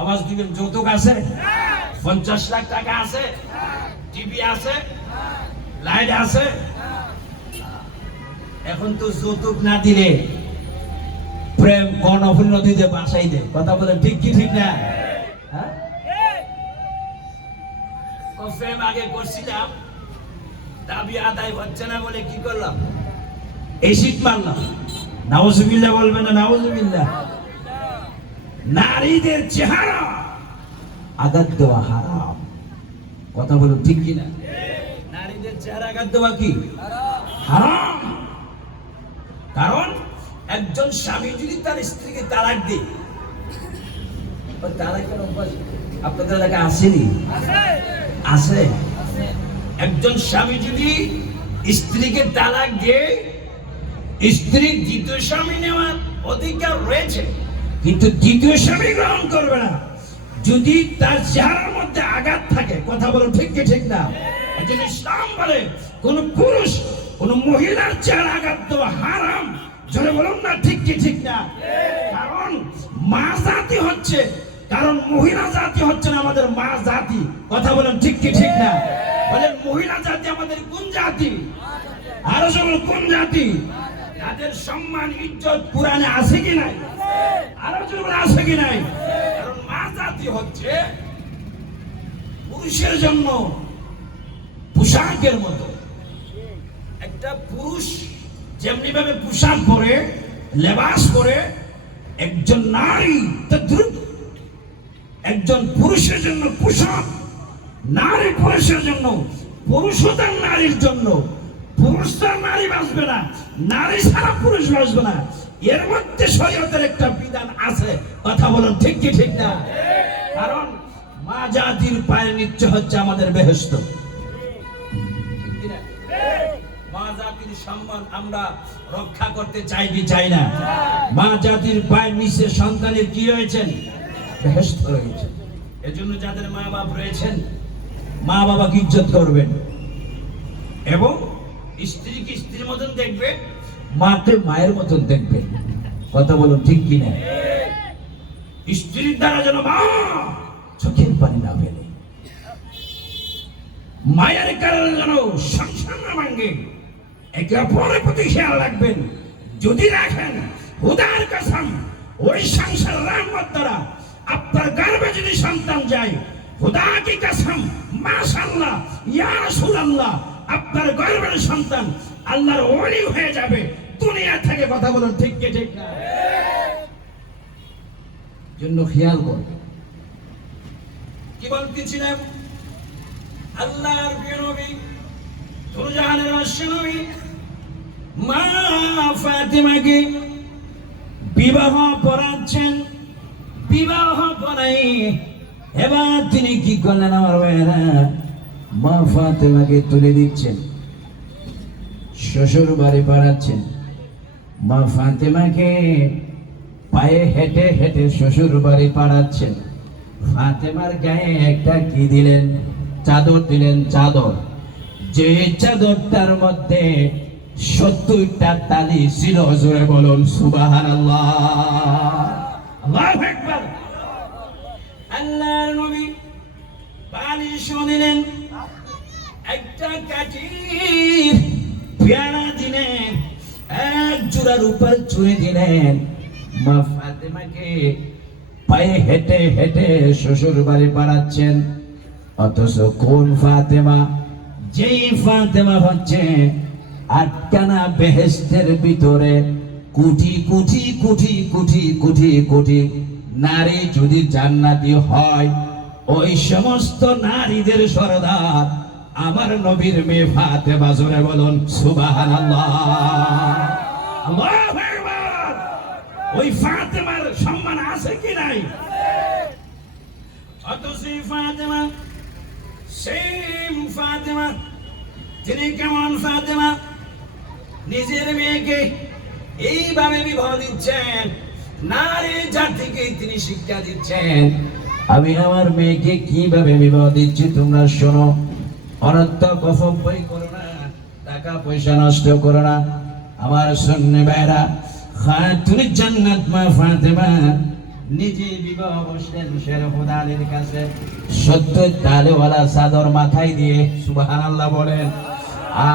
আওয়াজ দিবেন, যৌতুক আছে? 50 লাখ টাকা আছে? টিভি আছে? লাইট আছে? এখন তো যৌতুক না দিলে প্রেম কর্ণফুল নদীতে বাসাই দেয়। কথা বলেন ঠিক কি ঠিক না? হ্যাঁ, প্রেম আগে করছিলাম, দাবি আদায় হচ্ছে না বলে কি করলাম? এসিড মারলাম। নাউজুবিল্লাহ বলবেন না? নাউজুবিল্লাহ। নারীদের চেহারা আঘাত দেওয়া হারাম। কথা বলুন ঠিক কি না? নারীদের চেহারা আঘাত দেওয়া কি হারাম? কারণ একজন স্বামী যদি তার স্ত্রীকে তালাক দেয়, তালাকের অভ্যাস আপনাদের এলাকায় আসেনি? আছে। একজন স্বামী যদি স্ত্রীকে তালাক দিয়ে, স্ত্রীর দ্বিতীয় স্বামী নেওয়ার অধিকার রয়েছে, কিন্তু দ্বিতীয় স্বামী গ্রহণ করবে না যদি তার চেহারার মধ্যে আঘাত থাকে। কথা বলো ঠিক কি ঠিক না? একজন ইসলাম বলে কোন পুরুষ কোন মহিলার চেহারা আঘাত দেওয়া হারাম। জোরে বলুন না ঠিক কি ঠিক না? কারণ মা জাতি হচ্ছে, কারণ মহিলা জাতি হচ্ছে না আমাদের মা জাতি। কথা বলেন ঠিক কি ঠিক না? বলেন মহিলা জাতি আমাদের কোন জাতি? আরো সব কোন জাতি? তাদের সম্মান ইজ্জত কোরআনে আছে কি নাই? আরো সব আছে কি নাই? কারণ মা জাতি হচ্ছে পুরুষের জন্য পোশাকের মতো। একটা পুরুষ যেমনি ভাবে পোশাক পরে, লেবাস পরে, একজন নারী তদ্রুপ একজন পুরুষের জন্য পোশাক, নারী পুরুষের জন্য, পুরুষতার নারীর জন্য। পুরুষ তার নারী বাঁচবে না, নারী ছাড়া পুরুষ বাঁচবে না। এর মধ্যে শরীয়তের একটা বিধান আছে। কথা বলুন ঠিক কি ঠিক না? কারণ মা জাতির পায়ের নিচে হচ্ছে আমাদের বেহেশত। মা জাতির সম্মান আমরা রক্ষা করতে চাই কি চাই না? মা জাতির পায়ের নিচে সন্তানের কি রয়েছেন? বেহেশত রয়েছে। এজন্য যাদের মা বাপ রয়েছেন, মা বাবাকে ইজ্জত করবেন এবং স্ত্রীকে স্ত্রীর মতন দেখবে, মাকে মায়ের মতন দেখবে। কথা বলুন ঠিক কি না? স্ত্রীর দ্বারা যেন মা চোখের পানি না ফেলে, মায়ের কারণে যেন সংসার না ভাঙে। একে অপরের প্রতি খেয়াল রাখবেন। যদি রাখেন, খোদার কসম, ওই সংসার রহমত দ্বারা আপনার গর্ভে যদি সন্তান যায়, খোদা কি কসম, মাশাআল্লাহ, ইয়া রাসূলুল্লাহ, আপনার গর্ভের সন্তান আল্লাহর ওলি হয়ে যাবে দুনিয়া থেকে। কথা বলুন ঠিক কি ঠিক না? জন্য খেয়াল করবেন। কি বলতেছিলাম? আল্লাহর প্রিয় নবী, দুজাহানের নবী মা ফাতিমাকে বিবাহ পড়াচ্ছেন। বিবাহ পড়াই এবার তিনি কি করলেন আমার ভাইয়েরা? মা ফাতিমাকে তুলে দিচ্ছেন, শ্বশুর বাড়ি পাঠাচ্ছেন। মা ফাতিমাকে পায়ে হেঁটে হেঁটে শ্বশুর বাড়ি পাঠাচ্ছেন। ফাতেমার গায়ে একটা কি দিলেন? চাদর দিলেন। চাদর, যে চাদরটার মধ্যে 70টা তালি ছিল। জোরে বলুন সুবহানাল্লাহ, আল্লাহু আকবার। আল্লাহর নবী বালিশ দিলেন, একটা কাঠির পেয়ারা দিলেন, এক জোড়ার উপর চুরি দিলেন। মা ফাতেমাকে পায়ে হেঁটে হেঁটে শ্বশুর বাড়ি পাঠাচ্ছেন। অথচ কোন ফাতেমা? যেই ফাতেমা হচ্ছে আটখানা বেহেশতের ভিতরে কোটি কোটি কোটি কোটি কোটি কোটি নারী যদি জান্নাতি হয়, ওই সমস্ত নারীদের সরদার আমার নবীর মেয়ে ফাতেমা। জোরে বলুন সুবহানাল্লাহ, আল্লাহু আকবার। ওই ফাতেমার সম্মান আছে কি নাই? অথচ ফাতেমা, সেম ফাতেমা, তিনি কেমন ফাতেমা? নিজের মেয়েকে এইভাবে বিবাহ দিচ্ছেন, নারী জাতিকে তিনি শিক্ষা দিচ্ছেন। আমি আমার মেয়েকে কিভাবে বিবাহ দিচ্ছি তোমরা শোনো। অনর্থক অপব্যয় করো না, টাকা পয়সা নষ্ট করো না। আমার সুন্নি ভাইরা, খাতুন জান্নাত মা ফাতেমা নিজে বিবাহ বসলেন শেরফুদ আলীর কাছে। 70 তালেওয়ালা চাদর মাথায় দিয়ে, সুবহানাল্লাহ বলেন।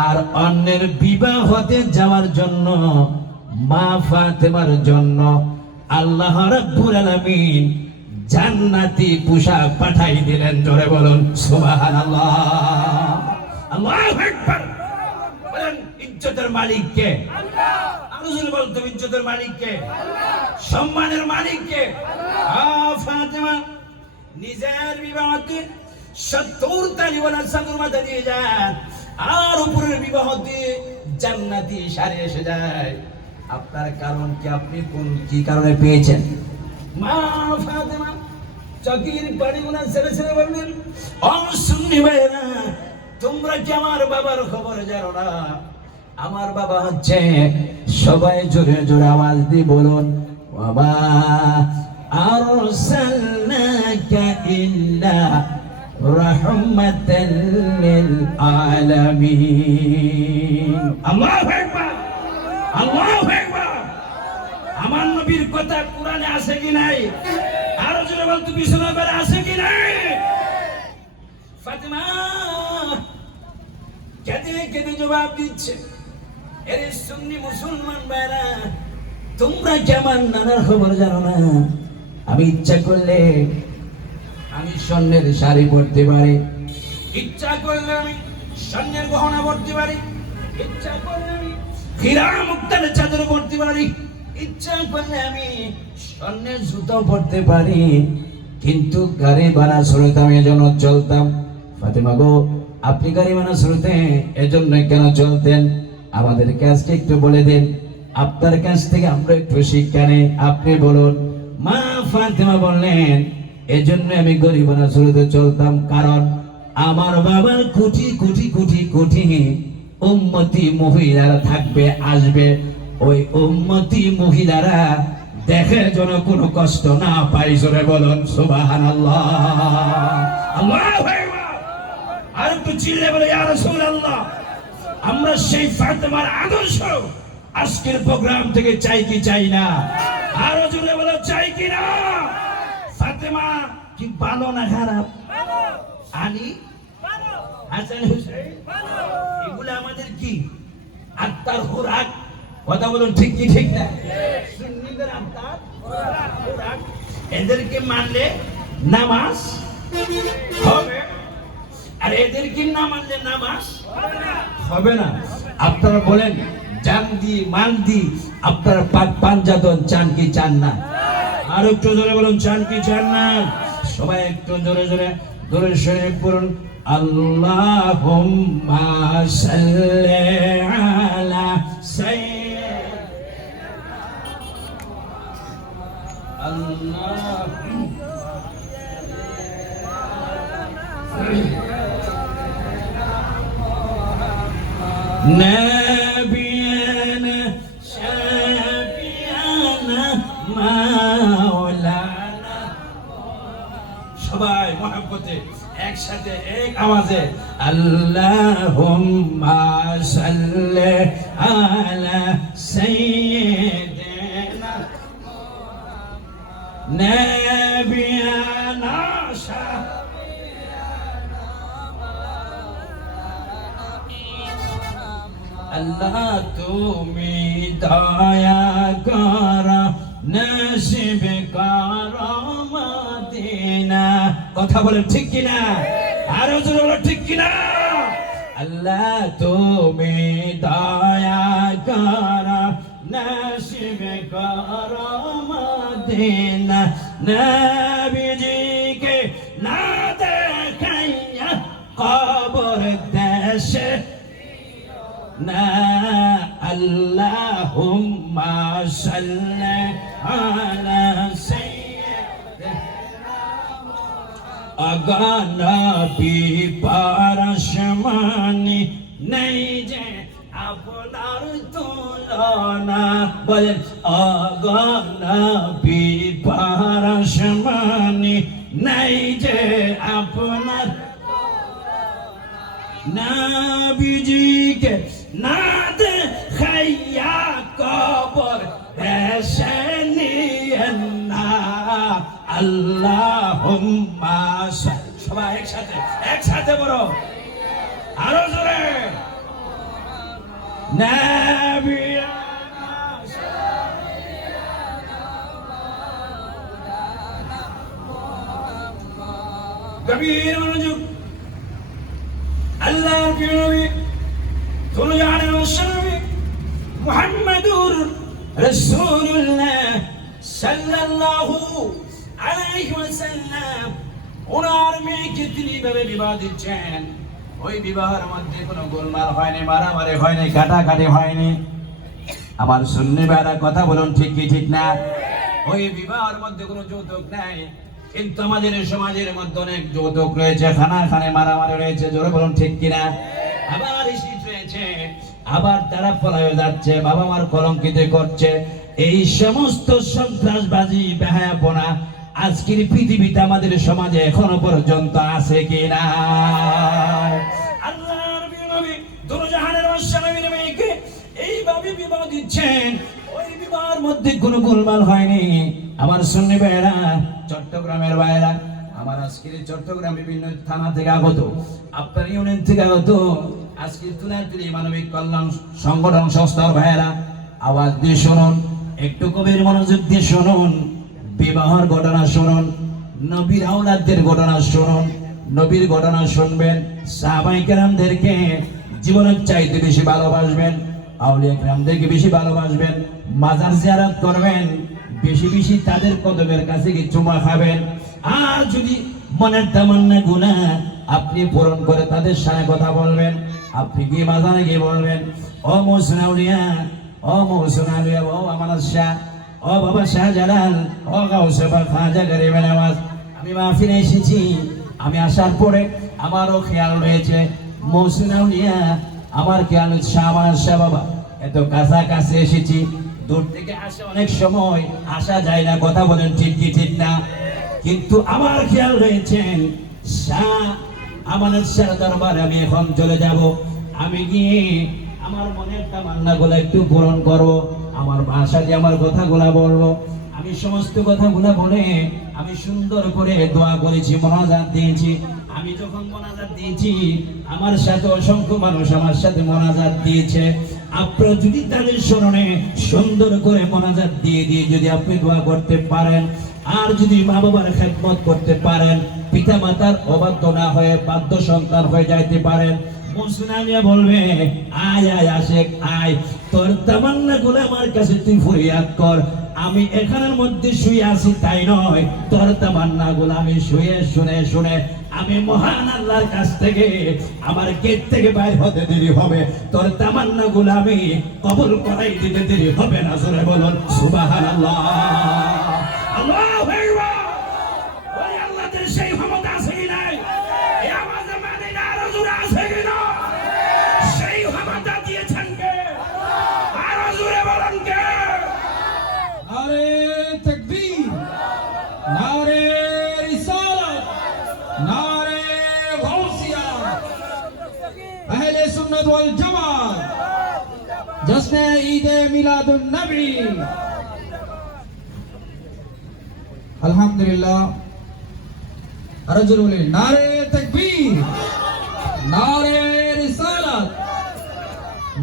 আর অন্যের বিবাহ হতে যাওয়ার জন্য মা ফাতেমার জন্য আল্লাহ রাব্বুল আলামিন জান্নাতি পোশাক পাঠাই দিলেন। জোরে বলুন সুবহানাল্লাহ, আল্লাহু আকবার। বলেন ইজ্জতের মালিক কে? আল্লাহ। আরো জোরে বলুন, তুমি ইজ্জতের মালিক কে? আল্লাহ। সম্মানের মালিক কে? আল্লাহ। ফাতেমা নিজের বিবাহতে 70 তালিওয়ালা চাদর মাথা দিয়ে যান, আর উপরের বিবাহ দিয়ে জান্নাতি শাড়ি এসে যায়। আপনার কারণ কি? আপনি কোন কি কারণে পেয়েছেন? মা ফাতেমা চকির পানিগুলা ছেড়ে ছেড়ে বললেন, ও সুন্নি ভাইরা, তোমরা কি আমার বাবার খবর জানো না? আমার বাবা হচ্ছে, সবাই জোরে জোরে আওয়াজ দিয়ে বলুন, বাবা আরসালনাকা ইল্লা রাহমাতাল লিল আলামিন। আল্লাহু আকবার, আল্লাহু আকবার। আমার নবীর কথা কোরআনে আছে কি নাই? আরো জোরে বলতো, বিষ্ণু করে আছে কি নাই? ফাতেমা কেঁদে কেঁদে জবাব দিচ্ছে, এর সুন্নি মুসলমান ভাইরা, তোমরা কি আমার নানার খবর জানো না? আমি ইচ্ছা করলে আমি স্বর্ণের শাড়ি পরতে পারি, ইচ্ছা করলে আমি স্বর্ণের গহনা পরতে পারি, ইচ্ছা করলে আমি হীরা মুক্তার চাদর পরতে পারি, ইচ্ছা করলে আমি স্বর্ণের জুতো পরতে পারি, কিন্তু গাড়ি ভাড়া স্রোতে আমি এজন্য চলতাম। ফাতেমা গো, আপনি গাড়ি ভাড়া স্রোতে এজন্য কেন চলতেন? আমাদের কাছকে একটু বলে দেন, আপনার কাছ থেকে আমরা একটু শিক্ষা নেই, আপনি বলুন। মা ফাতেমা বললেন, এজন্য আমি গরিব না স্রোতে চলতাম, কারণ আমার বাবার কোটি কোটি কোটি কোটি উম্মতি মহিলারা থাকবে, আসবে। ওই উম্মতি মহিলারা দেখে যেন কোনো কষ্ট না পাই। জোরে বলুন সুবহানাল্লাহ, আল্লাহু আকবার। আর একটু চিল্লে বলে ইয়া রাসূলুল্লাহ। আমরা সেই ফাতেমার আদর্শ আজকের প্রোগ্রাম থেকে চাই কি চাই না? আরো জোরে বলো, চাই কি না? ফাতেমা কি ভালো না খারাপ? আলী, হাসান, হুসাইন, এগুলো আমাদের কি আত্মার খোরাক? কথা বলুন, ঠিক কি ঠিক না? সুন্নিদের আত্মার খোরাক। এদেরকে মানলে নামাজ হবে, আর এদেরকে না মানলে নামাজ হবে না। আপনারা বলেন, জান দি মান দি আপনারা পাঞ্জাতন চান কি চান না? আর একটু জোরে বলুন, চান কি চান না? সবাই একটু জোরে জোরে দরুদ শরীফ পড়ুন। আল্লাহুম্মা সাল্লি আলা সাইয়্যিদিনা আল্লাহ। نبينا شفيعنا مولانا। সবাই মহব্বতে একসাথে এক আওয়াজে আল্লাহুম্মা সাল্লি আলা সাইয়্যিদিনা নবিয়ানা আল্লাহ তুমি দয়া কর, নসিব কর মদিনা। কথা বলেন ঠিক কিনা? আরো জোরে বলেন ঠিক কিনা? আল্লাহ তুমি দয়া কর, নসিব কর মদিনা। নবীজিকে না দেখাইয়া কবর দেশে না। আল্লাহুম্মা সাল্লি আলা সাইয়্যিদিনা নবী পারশমানি নেই যে আপনার তুলনা। বলেন, নবী পারশমানি নেই যে আপনার। নবীজিকে না দেখাইয়া কবর দেশে নিয়েন না। আল্লাহুম্মা সবাই একসাথে একসাথে বলো, আরো জোরে। নবিয়ানা গভীর মনোযোগ। আল্লাহ নবী তুলজানের নবী মুহাম্মাদুর রাসূলুল্লাহ সাল্লাল্লাহু আলাইহি ওয়াসাল্লাম ওনার মেয়েকে তিনি ভাবে বিবাহ দিচ্ছেন। ওই বিবাহের মধ্যে কোনো গোলমাল হয়নি, মারামারি হয়নি, কাটাকাটি হয়নি। আমার সুন্নি ভাইরা কথা বলুন, ঠিক কি ঠিক না? ওই বিবাহের মধ্যে কোনো যৌতুক নাই, কিন্তু আমাদের সমাজের মধ্যে অনেক যৌতুক রয়েছে, খানাখানে মারামারি রয়েছে। জোরে বলুন ঠিক কিনা? আবার ইস্যু রয়েছে, আবার তারা পলায়ে যাচ্ছে, বাবা মার কলঙ্কিত করছে। এই সমস্ত সন্ত্রাসবাজি বেহায়াপনা আজকের পৃথিবীতে আমাদের সমাজে এখনো পর্যন্ত আছে কিনা? আল্লাহর নবী দুরজাহানের বাদশাহ নবীর মেয়েকে এইভাবে বিবাহ দিচ্ছেন, ওই বিবাহের মধ্যে কোনো গোলমাল হয়নি। আমার সুন্নি ভাইয়েরা, চট্টগ্রামের ভাইয়েরা, আমার আজকের চট্টগ্রাম বিভিন্ন থানা থেকে আগত, আপনার ইউনিয়ন থেকে আগত, আজকের তুলাতুলি মানবিক কল্যাণ সংগঠন সংস্থার ভাইয়েরা, আওয়াজ দিয়ে শুনুন, একটু গভীর মনোযোগ দিয়ে শুনুন। বিবাহের ঘটনা শুনুন, নবীর আওলাদদের ঘটনা শুনুন। নবীর ঘটনা শুনবেন, সাহাবায়ে কেরামদেরকে জীবনের চাইতে বেশি ভালোবাসবেন, আউলিয়া কেরামদেরকে বেশি ভালোবাসবেন, মাজার জিয়ারত করবেন, বেশি বেশি তাদের কদমের কাছে গিয়ে চুমা খাবেন। আর যদি মনের তামান্না গুনাহ আপনি পূরণ করে তাদের সামনে কথা বলবেন, আপনি গিয়ে মাজারে গিয়ে বলবেন, ও মহসিন আউলিয়া, ও মহসিন আউলিয়া, ও আমানত শাহ, ও বাবা শাহজালাল, ও গাউসে পাক খাজা গরিবে নওয়াজ, আমি মাহফিলে এসেছি। আমি আসার পরে আমারও খেয়াল রয়েছে, মহসিন আউলিয়া আমার খেয়াল হচ্ছে শাহ আমানত শাহ বাবা, এত কাছাকাছি এসেছি, দূর থেকে আসে অনেক সময় আসা যায় না, কথা বলেন ঠিক কি ঠিক না? কিন্তু আমার খেয়াল রয়েছেন শাহ আমানত শাহ দরবারে আমি এখন চলে যাব, আমি গিয়ে আমার মনের তামান্নাগুলো একটু পূরণ করব, আমার ভাষা দিয়ে আমার কথাগুলো বলবো। আমি সমস্ত কথাগুলো বলে আমি সুন্দর করে দোয়া করেছি, মোনাজাত দিয়েছি। আমি যখন মোনাজাত দিয়েছি, আমার সাথে অসংখ্য মানুষ আমার সাথে মোনাজাত দিয়েছে। আপনারা যদি তাদের স্মরণে সুন্দর করে মোনাজাত দিয়ে দিয়ে যদি আপনি দোয়া করতে পারেন, আর যদি মা বাবার খেদমত করতে পারেন, পিতা মাতার অবাধ্য না হয়ে বাধ্য সন্তান হয়ে যাইতে পারেন, মুসলিমিয়া বলবে, আয় আয় আশেক আয়, তোর তামান্না গুলো আমার কাছে তুই ফরিয়াদ কর। আমি এখানের মধ্যে শুয়ে আছি তাই নয়, তোর তামান্না গুলো আমি শুয়ে শুনে শুনে আমি মহান আল্লাহর কাছ থেকে আমার গেট থেকে বাইর হতে দেরি হবে, তোর তামান্না গুলো আমি কবুল করাই দিতে দেরি হবে না। জোরে বলুন সুবহানাল্লাহ। আল্লাহু আকবার। ওই আল্লাহর সেই ক্ষমতা আছে কি নাই? এই আমাদের মদিনা আরো জোরে আছে কি না? সেই ক্ষমতা দিয়েছেন কে? আরো জোরে বলুন কে? নারে তাকবীর, নারে রিসালাত, নারে গাউসিয়া, আহলে সুন্নাত ওয়াল জামাত, জশ্নে ঈদে মিলাদুন নবী। আলহামদুলিল্লাহ। আরো জোরে বলেন, নারে তাকবীর, নারে রিসালাত,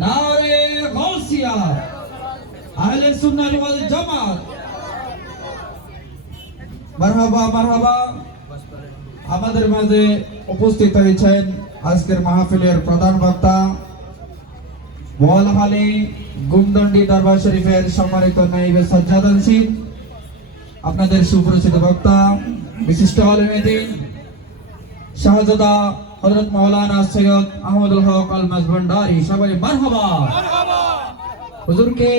নারে গাউসিয়া, আহলে সুন্নাত ওয়াল জামাত। মারহাবা মারহাবা। আমাদের মাঝে উপস্থিত হয়েছেন আজকের মাহফিলের প্রধান বক্তা, মওলানা গুমদন্ডি দরবার শরীফের সম্মানিত নায়েবে সাজ্জাদানশীন, আপনাদের সুপরিচিত বক্তা বিশিষ্ট আলেমে দ্বীন শাহজাদা হযরত মাওলানা সৈয়দ আহমদুল হক আল মাজভান্ডারি। সবাই মারহাবা। হুজুরকে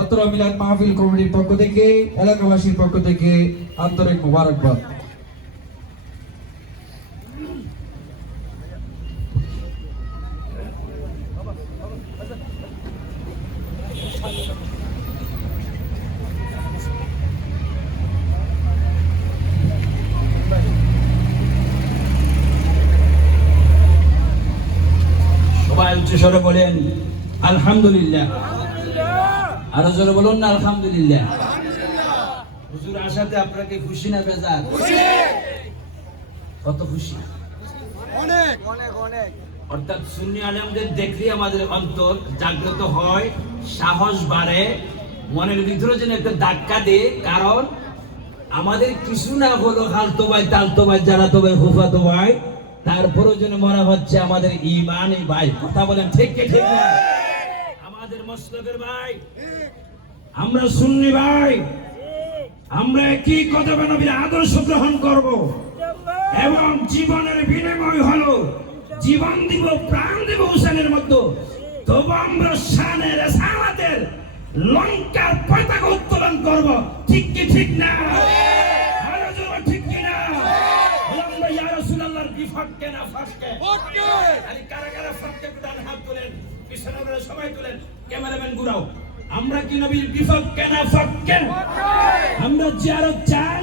অত্র মিলাদ মাহফিল কমিটির পক্ষ থেকে, এলাকাবাসীর পক্ষ থেকে আন্তরিক মোবারকবাদ। সবাই উচ্চস্বরে বলেন আলহামদুলিল্লাহ। আরো জোরে বলুন না আলহামদুলিল্লাহ। হুজুর আসাতে আপনাকে খুশি না বেজার? কত খুশি, অনেক অনেক অনেক। অর্থাৎ সুন্নি আলেমদের দেখলে আমাদের অন্তর জাগ্রত হয়, সাহস বাড়ে, মনের ভিতরে যেন একটা ধাক্কা দেয়। কারণ আমাদের কিছু না হলো খালতো ভাই, তালতো ভাই, জানাতো ভাই, ফুফাতো ভাই, তারপরেও যেন মনে হচ্ছে আমাদের ইমানই ভাই। কথা বলেন ঠিক কি ঠিক না? আমাদের মসলকের ভাই, আমরা সুন্নি ভাই, আমরা কি কদমে নবীর আদর্শ গ্রহণ করব এবং জীবনের বিনিময় হলো জীবন দিব, প্রাণ দিব হুসেনের মধ্যে। তবু আমরা শানের সালাতের লঙ্কার পতাকা উত্তোলন করব। ঠিক কি ঠিক না? আরো জোরে ঠিক কি না? আমরা ইয়া রাসূলুল্লাহর বিপক্ষে না ফাঁসকে? আরে কারা কারা ফাঁসকে ডান হাত তুলেন, পিছনে সবাই তুলেন, ক্যামেরাম্যান ঘুরাও। আমরা কি নবীর বিপক্ষে না ফাঁসকে? আমরা জিয়ারত চাই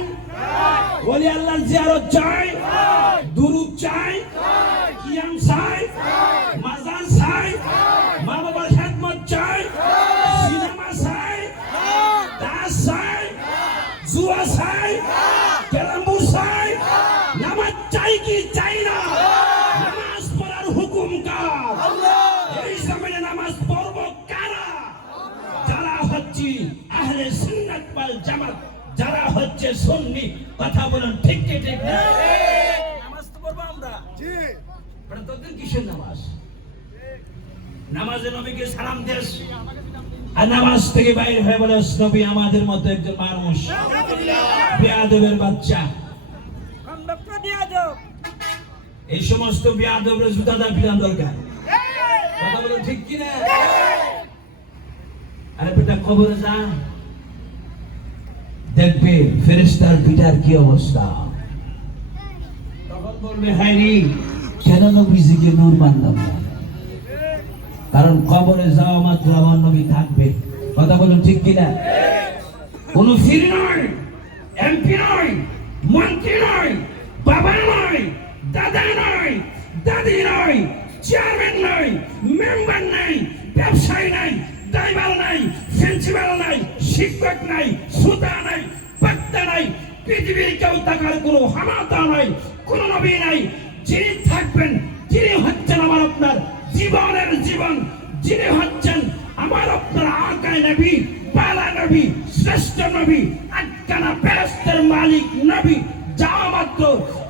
ওলি আল্লাহর জিয়ারত চাই, দুরূদ চাই, কিয়াম চাই, মাজার চাই, মা বাবার খেদমত চাই, সিনেমা চাই, দাস চাই, জুয়া চাই, ক্যারামবোর্ড চাই, নামাজ চাই কি চাই না? নামাজ পড়ার হুকুম কার? এই জমিনে নামাজ পড়ব কারা? যারা হচ্ছে আহলে সুন্নাত ওয়াল জামাত, যারা হচ্ছে সুন্নি। কথা বলেন ঠিক কি ঠিক না? নামাজ তো পড়বো আমরা। জি। এটা তোদের কিসের নামাজ? নামাজে নবীকে সালাম দেস, আর নামাজ থেকে বাইরে হয়ে বলে নবী আমাদের মতো একজন মানুষ, বেয়াদবের বাচ্চা। এই সমস্ত বেয়াদবের জুতাদার পিটান দরকার। কথা বলেন ঠিক কি না? আরে বেটা কবরে যা, দেখবে ফেরেশতার পিটার কি অবস্থা। তখন বলবে হায়রে কেন নবীজিকে নূর মানলাম না? কারণ কবরে যাওয়া মাত্র আমার নবী থাকবে। কথা বলুন ঠিক কিনা? কোন ফির নয়, এমপি নয়, মন্ত্রী নয়, বাবা নয়, দাদা নয়, দাদি নয়, চেয়ারম্যান নয়, মেম্বার নাই, ব্যবসায়ী নাই, ড্রাইভার নাই, প্রিন্সিপাল নাই, শিক্ষক নাই, শ্রোতা নাই, বক্তা নাই, পৃথিবীর কেউ থাকার কোনো হামাতা নাই, কোন নবী নাই। যিনি থাকবেন যিনি হচ্ছেন আমার আপনার জীবনের জীবন, যিনি হচ্ছেন আমার আপনার আকায় নবী, পালা নবী, শ্রেষ্ঠ নবী, আটকানা ফেরেশতার মালিক নবী। যাওয়া মাত্র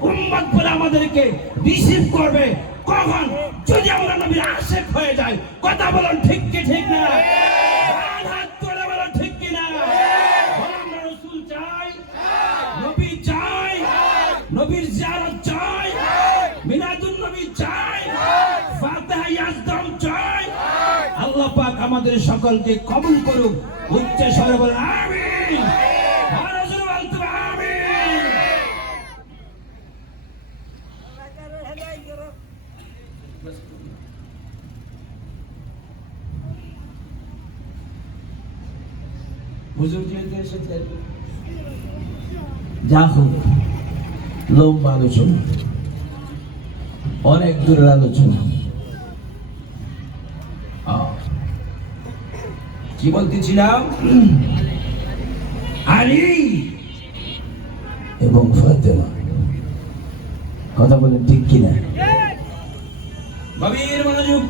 উম্মত বলে আমাদেরকে রিসিভ করবে। কখন? যদি আমরা নবীর আশিক হয়ে যাই। কথা বলুন ঠিক কি ঠিক না? হাত তুলে বলুন ঠিক কি না? আমরা রাসূল চাই, নবী চাই, নবীর জিয়ারত চাই, মিলাদুন নবী চাই, ফাতিহা ইয়াজদাম চাই। আল্লাহ পাক আমাদের সকলকে কবুল করুক। উচ্চ স্বরে বলুন আমিন। আর রাসূল বলতে আমিন। হুজুর যেতে এসেছেন, যা হোক লম্বা আলোচনা, অনেক দূরের আলোচনা। কি বলতেছিলাম? আলী এবং ফাতেমা। কথা বলেন ঠিক কিনা? গভীর মনোযোগ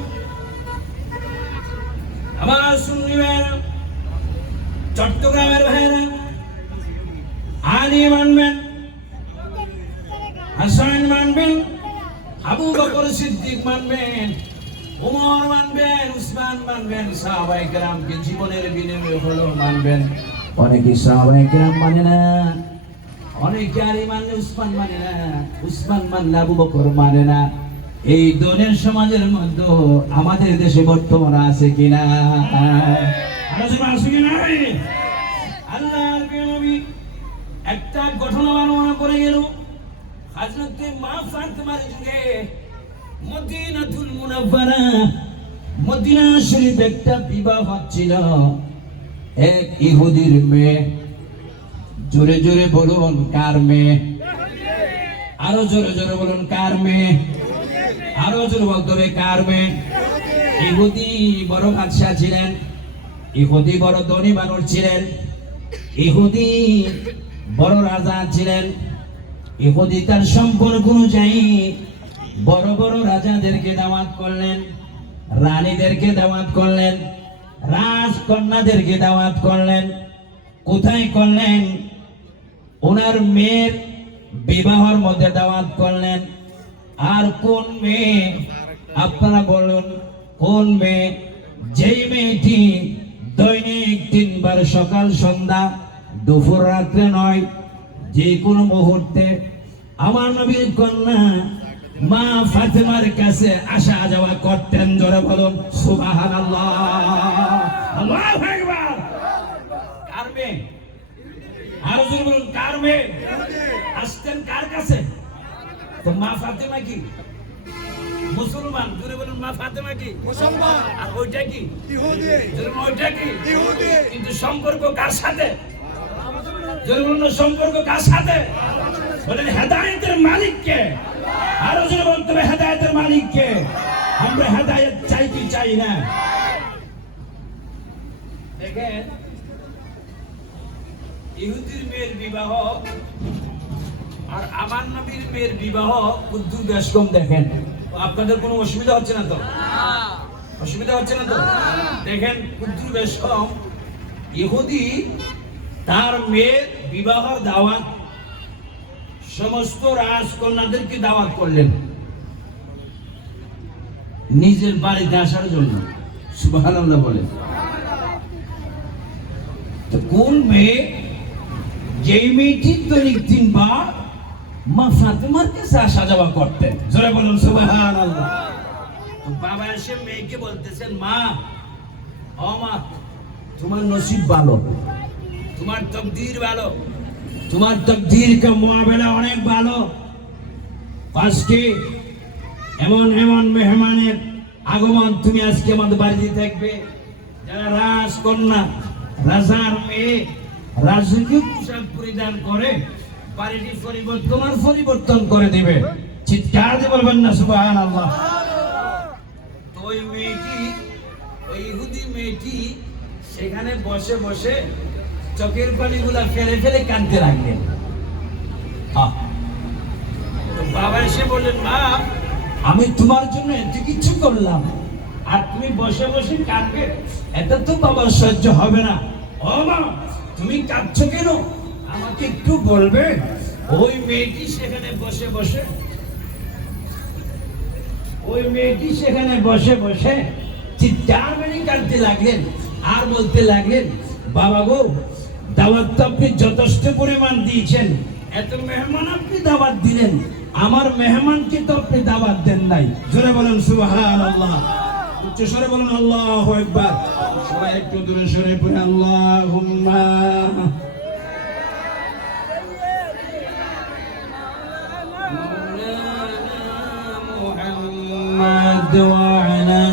আমার সুন্নি ভাইরা, চট্টগ্রামের ভাইরা। আলী মানবেন, হাসান মানবেন, আবু বকর সিদ্দিক মানবেন, ওমর মানবেন, উসমান মানবেন, সাহাবায়ে কেরামকে জীবনের বিনিময়ে হলো মানবেন। অনেকে সাহাবায়ে কেরাম মানে না, অনেকে আলী মানে উসমান মানে না, উসমান মানে আবু বকর মানে না। এই দলের সমাজের মধ্যে আমাদের দেশে বর্তমান আছে কিনা? আলোচনা আছে কিনা? আল্লাহর নবী একটা ঘটনা বর্ণনা করে গেল। হযরতে মা ফাতেমার যুগে মদিনাতুল মুনাওয়ারা, মদিনা শরীফ একটা বিবাহ হচ্ছিল। এক ইহুদির মেয়ে। জোরে জোরে বলুন কার মেয়ে? আরো জোরে জোরে বলুন কার মেয়ে? আরো জোরে বলতে হবে কার মেয়ে? ইহুদি বড় বাদশা ছিলেন, ইহুদি বড় ধনী মানুষ ছিলেন, ইহুদি বড় রাজা ছিলেন। ইহুদি তার সম্পর্ক অনুযায়ী বড় বড় রাজাদেরকে দাওয়াত করলেন, রানীদেরকে দাওয়াত করলেন, রাজকন্যাদেরকে দাওয়াত করলেন। কোথায় করলেন? ওনার মেয়ের বিবাহের মধ্যে দাওয়াত করলেন। আর কোন মেয়ে? আপনারা বলুন কোন মেয়ে? যেই মেয়েটি দৈনিক 3 বার সকাল সন্ধ্যা দুপুর রাত্রে নয়, যে কোনো মুহূর্তে আমার নবীর কন্যা মা ফাতেমার কাছে আসা যাওয়া করতেন। জোরে বলুন সুবহানাল্লাহ, আল্লাহু আকবার। কার মেয়ে? আরো জোরে বলুন কার মেয়ে? আসতেন কার কাছে? তো মা ফাতেমা কি মুসলমান? জোরে বলুন মা ফাতেমা কি মুসলমান? আর ওইটা কি ইহুদি? জোরে ওইটা কি ইহুদি। কিন্তু সম্পর্ক কার সাথে? জন্য সম্পর্ক কার সাথে? বলেন হেদায়েতের মালিককে। আরো জোরে বলতে হবে হেদায়েতের মালিককে। আমরা হেদায়েত চাই কি চাই না? দেখেন ইহুদির মেয়ের বিবাহ আর আমার নবীর মেয়ের বিবাহ কুদ্দুর বেশ কম। দেখেন আপনাদের কোনো অসুবিধা হচ্ছে না তো? অসুবিধা হচ্ছে না তো? দেখেন কুদ্দুর বেশ কম ইহুদি তার মেয়ের বিবাহর দাওয়াত সমস্ত রাজকন্যাদেরকে দাওয়াত করলেন নিজের বাড়িতে আসার জন্য। সুবহানাল্লাহ বলেন। তো কোন মেয়ে, যেই মেয়েটি দৈনিক 3 বার মা ফাতেমার কাছে আসা যাওয়া করতেন। জোরে বলুন সুবহানাল্লাহ। তো বাবা এসে মেয়েকে বলতেছেন, মা ও মা, তোমার নসিব ভালো, তোমার তকদির ভালো, তোমার তকদির কা মুআমেলা অনেক ভালো। আজকে এমন এমন মেহমানের আগমন, তুমি আজকে আমাদের বাড়িতে থাকবে। যারা রাজকন্যা, রাজার মেয়ে রাজকীয় পোশাক পরিধান করে বাড়িটি পরিবর্তন করে দিবে। চিৎকার দিয়ে বলবেন না সুবহানাল্লাহ। তো ওই মেয়েটি, ওই ইহুদি মেয়েটি সেখানে বসে বসে চোখের পানিগুলা ফেলে ফেলে কাঁদতে লাগলেন। তো বাবা এসে বললেন, মা আমি তোমার জন্য এত কিছু করলাম আর তুমি বসে বসে কাঁদবে, এটা তো বাবার সহ্য হবে না। ও মা, তুমি কাঁদছো কেন? আমাকে একটু বলবে। ওই মেয়েটি সেখানে বসে বসে চিৎকার মেরে কাঁদতে লাগলেন আর বলতে লাগলেন, বাবা গো, দাওয়াত তো আপনি যথেষ্ট পরিমাণ দিয়েছেন, এত মেহমান আপনি দাওয়াত দিলেন, আমার মেহমানকে তো আপনি দাওয়াত দেন নাই। জোরে বলেন সুবহানাল্লাহ। উচ্চ স্বরে বলেন আল্লাহু আকবার। সবাই একটু দূরে সরে পড়ে আল্লাহুম্মা মুহাম্মাদ ওয়া আলা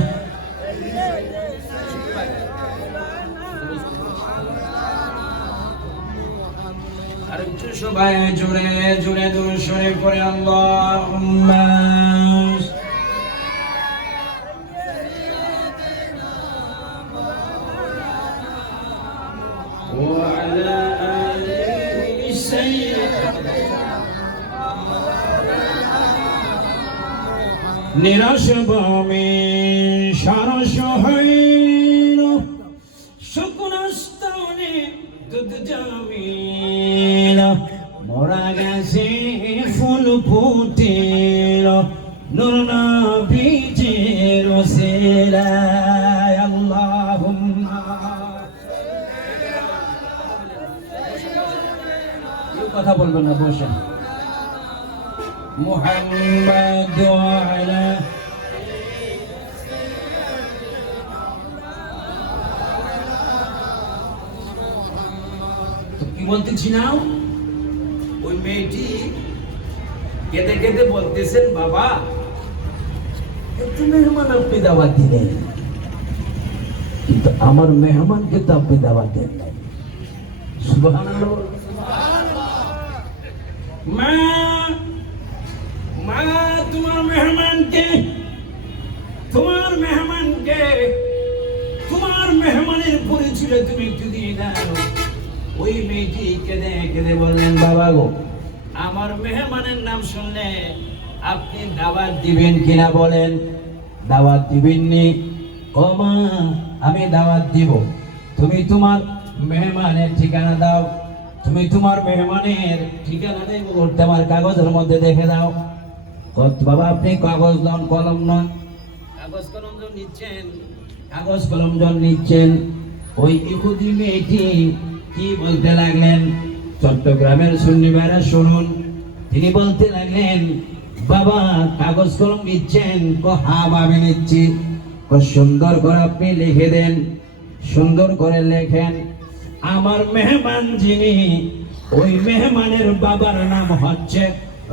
আর একটু সবাই জোরে জোরে দূরে সরে পড়ে আল্লাহুম্মা وعلى آل سيدنا নিরাশ ভূমি সরস হইল, শুকনাস্তনে দুধ জমিল, মোরা গাছে ফুল ফুটিল, নূর নবীজির ওসিলায়। আল্লাহুম্মা কথা বলবেন না, বসেন। মুহাম্মাদ ওয়া আলা কি বলতেছি না? ওই মেয়েটি কেঁদে কেঁদে বলতেছেন, বাবা একটু মেহমান আপনি দাওয়াত দিলেন, কিন্তু আমার মেহমানকে তো আপনি দাওয়াত দেন নাই। সুবহানাল্লাহ। মা মা, তোমার মেহমানকে, তোমার মেহমানের পরিচয় তুমি একটু দিয়ে দাও। ওই মেয়েটি কেঁদে কেঁদে বললেন, বাবা গো, আমার মেহমানের নাম শুনলে আপনি দাওয়াত দিবেন কিনা বলেন? দাওয়াত দিবেননি? ও মা, আমি দাওয়াত দিব, তুমি তোমার মেহমানের ঠিকানা দাও। তুমি তোমার মেহমানের ঠিকানা দেব বলতে আমার কাগজের মধ্যে দেখে দাও। বাবা আপনি কাগজ নন, কলম নন, কাগজ কলম নিচ্ছেন। ওই ইহুদি মেয়েটি কি বলতে লাগলেন? চট্টগ্রামের সুন্নি ভাইরা শুনুন। তিনি বলতে লাগলেন, বাবা কাগজ কলম নিচ্ছেন? হ্যাঁ আমি নিচ্ছি। সুন্দর করে আপনি লিখে দেন, সুন্দর করে লেখেন। আমার মেহমান যিনি, ওই মেহমানের বাবার নাম হচ্ছে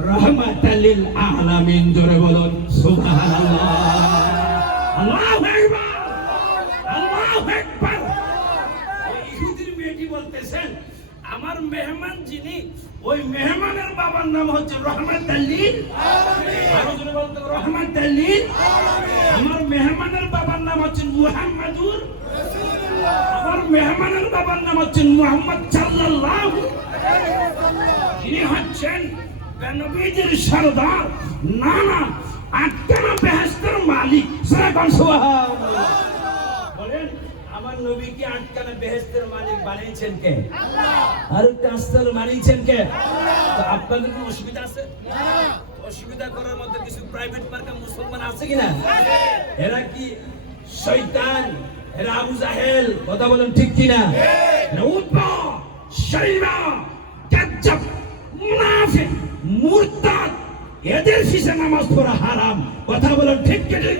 রহমাতাল লিল আলামিন। জোরে বলুন সুবহানাল্লাহ। আল্লাহু আকবার, আল্লাহু আকবার। ইহুদির মেয়েটি বলতেছেন, আমার আমার মেহমান যিনি, ওই মেহমানের বাবার নাম হচ্ছে রহমাতুল্লিল আলামিন। আরো জোরে বলতে হবে, রহমাতুল্লিল আলামিন। আমার মেহমানের বাবার নাম হচ্ছে মুহাম্মাদুর রাসূলুল্লাহ। আমার মেহমানের বাবার নাম হচ্ছে মুহাম্মদ সাল্লাল্লাহু আলাইহি ওয়াসাল্লাম। তিনি হচ্ছেন নবীদের সরদার, নানা আটখানা বেহেশতের মালিক। সুবহানাল্লাহ। বলেন, আমার নবীকে আটখানা বেহেশতের মালিক বানিয়েছেন কে? আল্লাহ। আর একটা আস্তাল বানিয়েছেন কে? আল্লাহ। তো আপনাদের কোনো অসুবিধা আছে? না। অসুবিধা করার মধ্যে কিছু প্রাইভেট মার্কা মুসলমান আছে কিনা? আছে। এরা কি শয়তান? এরা আবু জাহেল? কথা বলেন ঠিক কিনা? ঠিক। উতবা, শাইবা, কাজ্জাব, মুনাফিক, মুরতাদ, এদের পিছে নামাজ পড়া হারাম। কথা বলেন ঠিক কিনা?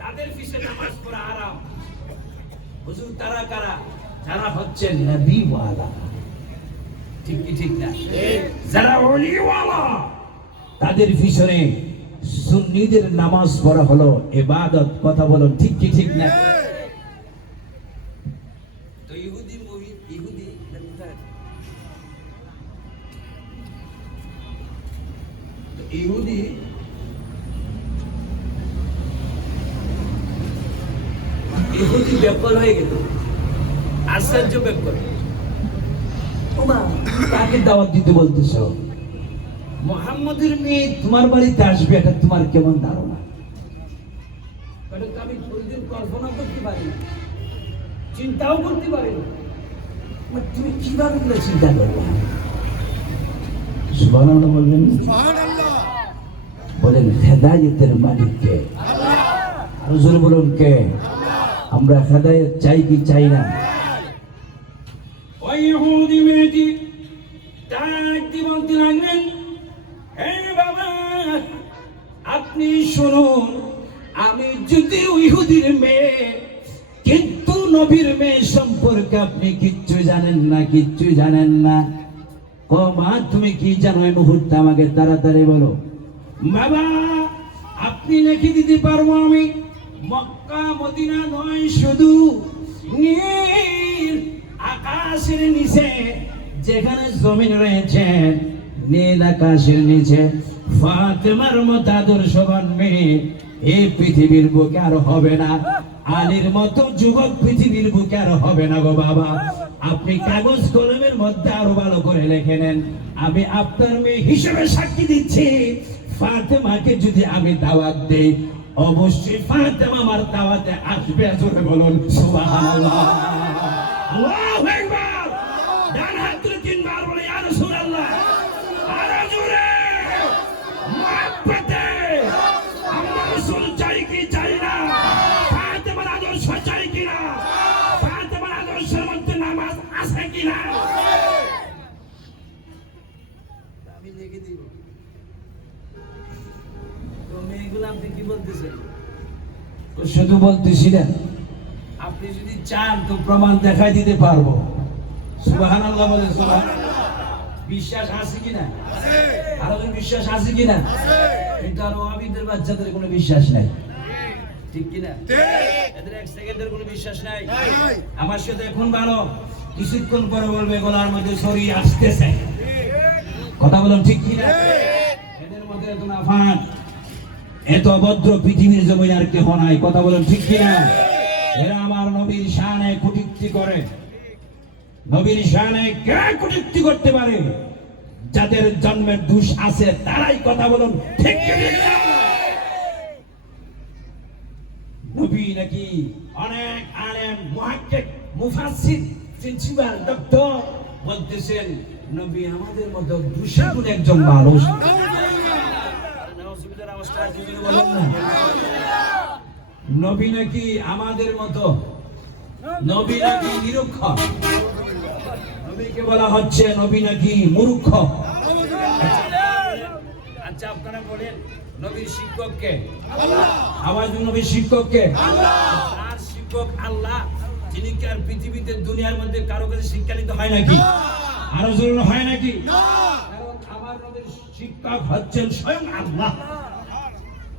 তাদের পিছে নামাজ পড়া হারাম। হুজুর তারা কারা? যারা হচ্ছেন নবীওয়ালা। ঠিক কি ঠিক না? যারা ওলিওয়ালা, তাদের পিছনে সুন্নিদের নামাজ পড়া হলো ইবাদত। কথা বলেন ঠিক কি ঠিক না? তো ইহুদি ইহুদি ইহুদি ব্যাপার হয়ে গেল, আশ্চর্য ব্যাপার। ওমা, কাকে দাওয়াত দিতে বলতেছ? মুহাম্মদের মেয়ে তোমার বাড়িতে আসবে, এটা তোমার কেমন ধারণা? এটা তো আমি কোনদিন কল্পনা করতে পারি না, চিন্তাও করতে পারি না। তুমি কিভাবে চিন্তা করবে? সুবহানাল্লাহ বলবেন, সুবহানাল্লাহ বলেন। হেদায়েতের মালিক কে? আল্লাহ। আরো জোরে বলুন কে? আল্লাহ। আমরা হেদায়েত চাই কি চাই না? ওই ইহুদি মেয়েটি ডাকতে বলতে লাগলেন, হে বাবা, আপনি শুনুন, আমি যদি ইহুদির মেয়ে, কিন্তু নবীর মেয়ে সম্পর্কে আপনি কিচ্ছু জানেন না, কিচ্ছু জানেন না। ও মা, তুমি কি জানো এই মুহূর্তে আমাকে তাড়াতাড়ি বলো। বাবা, আপনি লিখে দিতে পারবো আমি, মক্কা মদিনা নয়, শুধু নীল আকাশের নিচে যেখানে জমিন রয়েছে, নীল আকাশের নিচে ফাতেমার মতো আদর্শবান মেয়ে এই পৃথিবীর বুকে আর হবে না। আলীর মতো যুবক পৃথিবীর বুকে আর হবে না গো বাবা। আপনি কাগজ কলমের মধ্যে আরো ভালো করে লিখে নেন। আমি আপনার মেয়ে হিসেবে সাক্ষী দিচ্ছি, ফাতেমাকে যদি আমি দাওয়াত দেই, অবশ্যই ফাতেমা আমার দাওয়াতে আসবে। জোরে বলুন সুবহানাল্লাহ। আল্লাহু আকবার। ডান হাত তুলে তিনবার বলে ইয়া রাসূলুল্লাহ। আরো জোরে মুহাব্বতে আমরা রাসূল চাই কি চাই না? ফাতেমার আদর্শ চাই কি না? ফাতেমার আদর্শের মধ্যে নামাজ আছে কি না? আমি লিখে দিব। আপনি কি বলতেছেন? শুধু বলতেছি না, আপনি যদি চান তো প্রমাণ দেখাই দিতে পারবো। সুবহানাল্লাহ বলেন, সুবহানাল্লাহ। বিশ্বাস আছে কিনা? আছে। আরো বিশ্বাস আছে কিনা? আছে। কিন্তু আর ওয়াহাবিদের বাচ্চাদের কোনো বিশ্বাস নাই, ঠিক কিনা? ঠিক। এদের এক সেকেন্ডের কোনো বিশ্বাস নাই। আমার সাথে এখন ভালো, কিছুক্ষণ পরে বলবে গলার মধ্যে ছড়িয়ে আসতেছে। কথা বলুন ঠিক কিনা? এদের মধ্যে এত নাফাক, এত অভদ্র পৃথিবীর জমিনে আর কেহ নাই। কথা বলেন ঠিক কিনা? এরা আমার নবীর শানে কটূক্তি করে। নবীর শানে কে কটূক্তি করতে পারে? যাদের জন্মের দোষ আছে তারাই। কথা বলুন ঠিক কিনা? নবী নাকি অনেক আলেম, মুহাক্কিক, মুফাসসির, প্রিন্সিপাল, ডক্টর বলতেছেন নবী আমাদের মতো দোষীগুণ একজন মানুষ। নবী নাকি আমাদের মতো, নবী নাকি নিরক্ষর, নবীকে বলা হচ্ছে নবী নাকি মূর্খ। আচ্ছা আপনারা বলেন, নবীর শিক্ষক কে? আল্লাহ। আওয়াজ নবীর শিক্ষক কে? আল্লাহ। তার শিক্ষক আল্লাহ, যিনি কি আর পৃথিবীতে দুনিয়ার মধ্যে কারো কাছে শিক্ষা নিতে হয় নাকি? আরো জরুরি হয় নাকি? কারণ আমার নবীর শিক্ষক হচ্ছেন স্বয়ং আল্লাহ।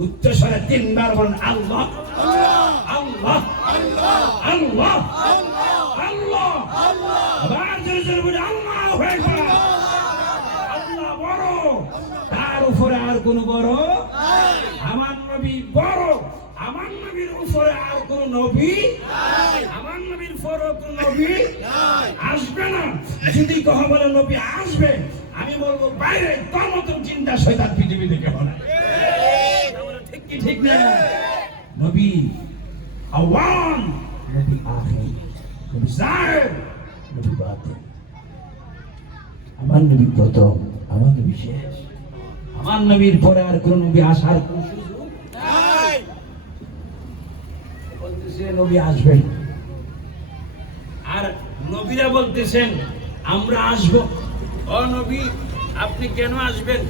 উচ্চস্বরে তিনবার বলেন আল্লাহ, আল্লাহ, আল্লাহ, আল্লাহ, আল্লাহ আবার জোরে জোরে বলি আল্লাহু আকবার। আল্লাহ বড়, তার উপরে আর কোন বড় আমার নবী বড়, আমার নবীর উপরে আর কোন নবী আমার নবীর পরে কোন নবী আসবে না। যদি কহ বলে নবী আসবে, আমি বলবো বাইরে তোর মতন চিন্তা শয়তান পৃথিবীতে কেউ নাই। ঠিক কি ঠিক না? নবী আওয়ান, নবী আখির, নবী জাহির, নবী বাতিন। আমার নবী প্রথম, আমার নবী শেষ। আমার নবীর পরে আর কোন নবী আসার কোন সুযোগ নাই। বলতেছে নবী আসবেন, আর নবীরা বলতেছেন আমরা আসব। ও নবী আপনি কেন আসবেন?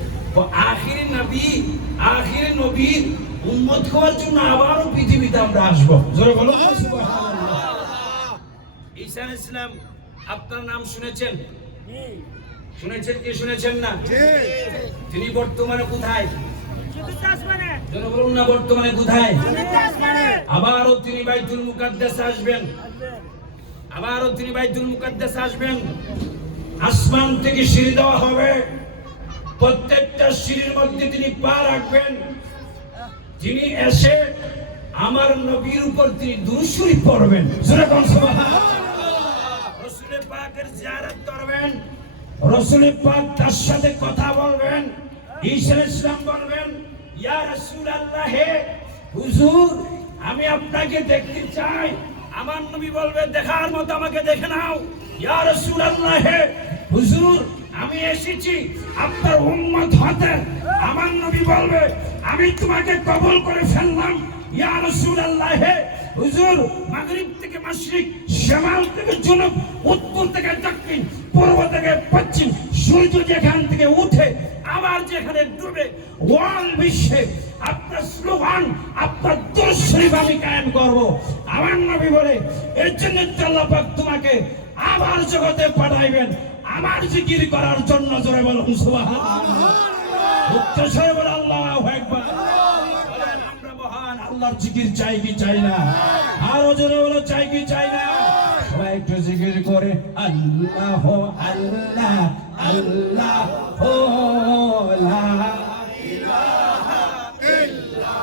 আখিরি নবীর উম্মত হওয়ার জন্য আবারও পৃথিবীতে আমরা আসবো। জোরে বলো সুবহানাল্লাহ। ঈসা আলাইহিস সালাম আপনার নাম শুনেছেন? শুনেছেন কি শুনেছেন না? তিনি বর্তমানে কোথায়? জোরে বলুন না, বর্তমানে কোথায়? আবারও তিনি বাইতুল মুকাদ্দাসে আসবেন, আবারও তিনি বাইতুল মুকাদ্দাসে আসবেন। আসমান থেকে সিঁড়ি দেওয়া হবে, প্রত্যেকটা সিঁড়ির মধ্যে তিনি পা রাখবেন। যিনি এসে আমার নবীর উপর তিনি দুরূদ শরীফ পড়বেন। সূরা সুবহানাল্লাহ। রাসূল পাকের জিয়ারত করবেন, রাসূল পাক তার সাথে কথা বলবেন। ঈসা আলাইহিস সালাম বলবেন ইয়া রাসূলুল্লাহ, হুজুর আমি আপনাকে দেখতে চাই। আমার নবী বলবে দেখার মতো আমাকে দেখে নাও। ইয়া রাসূলুল্লাহ, হুজুর আমি এসেছি আপনার উম্মত হতে। আমার নবী বলবে আমি তোমাকে কবুল করে ফেললাম। ইয়া রাসূলুল্লাহ, হুজুর মাগরিব থেকে মাশরিক, শিমাল থেকে জুনুব, উত্তর থেকে দক্ষিণ, পূর্ব থেকে পশ্চিম, সূর্য যেখান থেকে উঠে আবার যেখানে ডুবে ওয়াল বিশ্বে আপনার স্লোগান, আপনার দুরূদ শরীফ আমি কায়েম করব। আমার নবী বলে এর জন্য আল্লাহ পাক তোমাকে আবার জগতে পাঠাইবেন আমার জিকির করার জন্য। জোরে বলুন সুবহানাল্লাহ। উচ্চস্বরে বলে আল্লাহু আকবার। বলেন আমরা মহান আল্লাহর জিকির চাই কি চাই না? আরো জোরে বলো চাই কি চাই না? সবাই একটু জিকির করে আল্লাহ আল্লাহ আল্লাহ ও লা ইলাহা ইল্লাল্লাহ।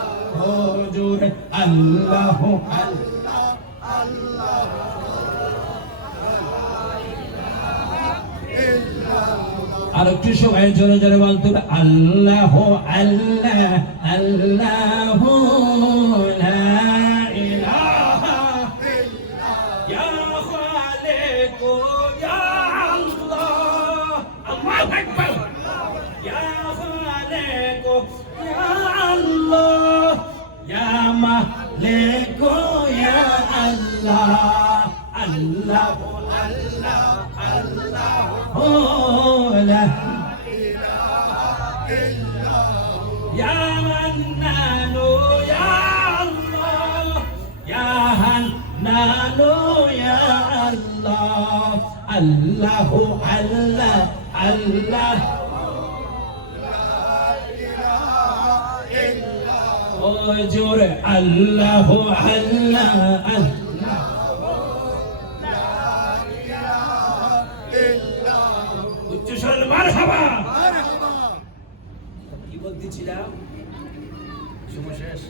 ও জোরে আল্লাহ আল্লাহ আল্লাহ। আর একটু সবাই জোরে জোরে বলতে আল্লাহ আল্লাহ আল্লাহ লা ইলাহা ইল্লাল্লাহ। ইয়া খালিক ইয়া আল্লাহ। আল্লাহু আকবার। ইয়া খালিক ইয়া আল্লাহ। ইয়া মালিক ইয়া আল্লাহ। আল্লাহ আল্লাহ আল্লাহ ও লা ইলাহা ইল্লাল্লাহ। ইয়া মান্নানু ইয়া আল্লাহ। ইয়া হান্নানু ইয়া আল্লাহ। আল্লাহু আল্লাহ আল্লাহ লা ইলাহা ইল্লাল্লাহ। ও জোরে আল্লাহু আল্লাহ আল্লাহ। মারহাবা। কি বলতেছিলাম? সময় শেষ।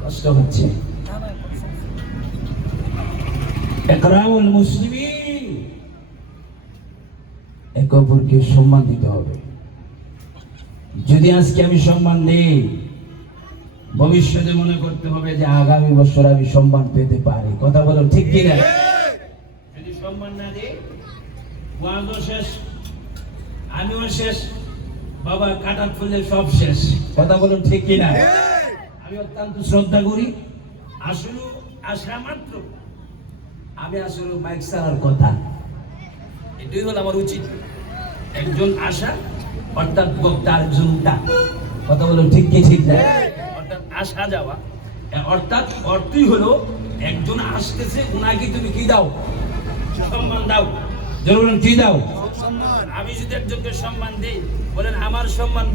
কষ্ট হচ্ছে। ইকরামুল মুসলিমিন, একে অপরকে সম্মান দিতে হবে। যদি আজকে আমি সম্মান দেই, ভবিষ্যতে মনে করতে হবে যে আগামী বছর আমি সম্মান পেতে পারি। কথা বলো ঠিক কিনা? সম্মান না দে, ওয়াজও শেষ, আমিও শেষ, বাবা কাটা ফুলে সব শেষ। কথা বলুন ঠিক কিনা? আমি অত্যন্ত শ্রদ্ধা করি। আসলে আসা মাত্র আমি আসলে মাইক চালার কথা, এটাই হলো আমার উচিত। একজন আসা অর্থাৎ বক্তা, আরেকজন উঠা। কথা বলুন ঠিক কি ঠিক না? অর্থাৎ আসা যাওয়া, অর্থাৎ অর্থই হলো একজন আসতেছে, উনাকে তুমি কি দাও? সম্মান দাও। জরুরি কি দাও? আমি যদি একজনকে সম্মান দিই, বলেন আমার সম্মান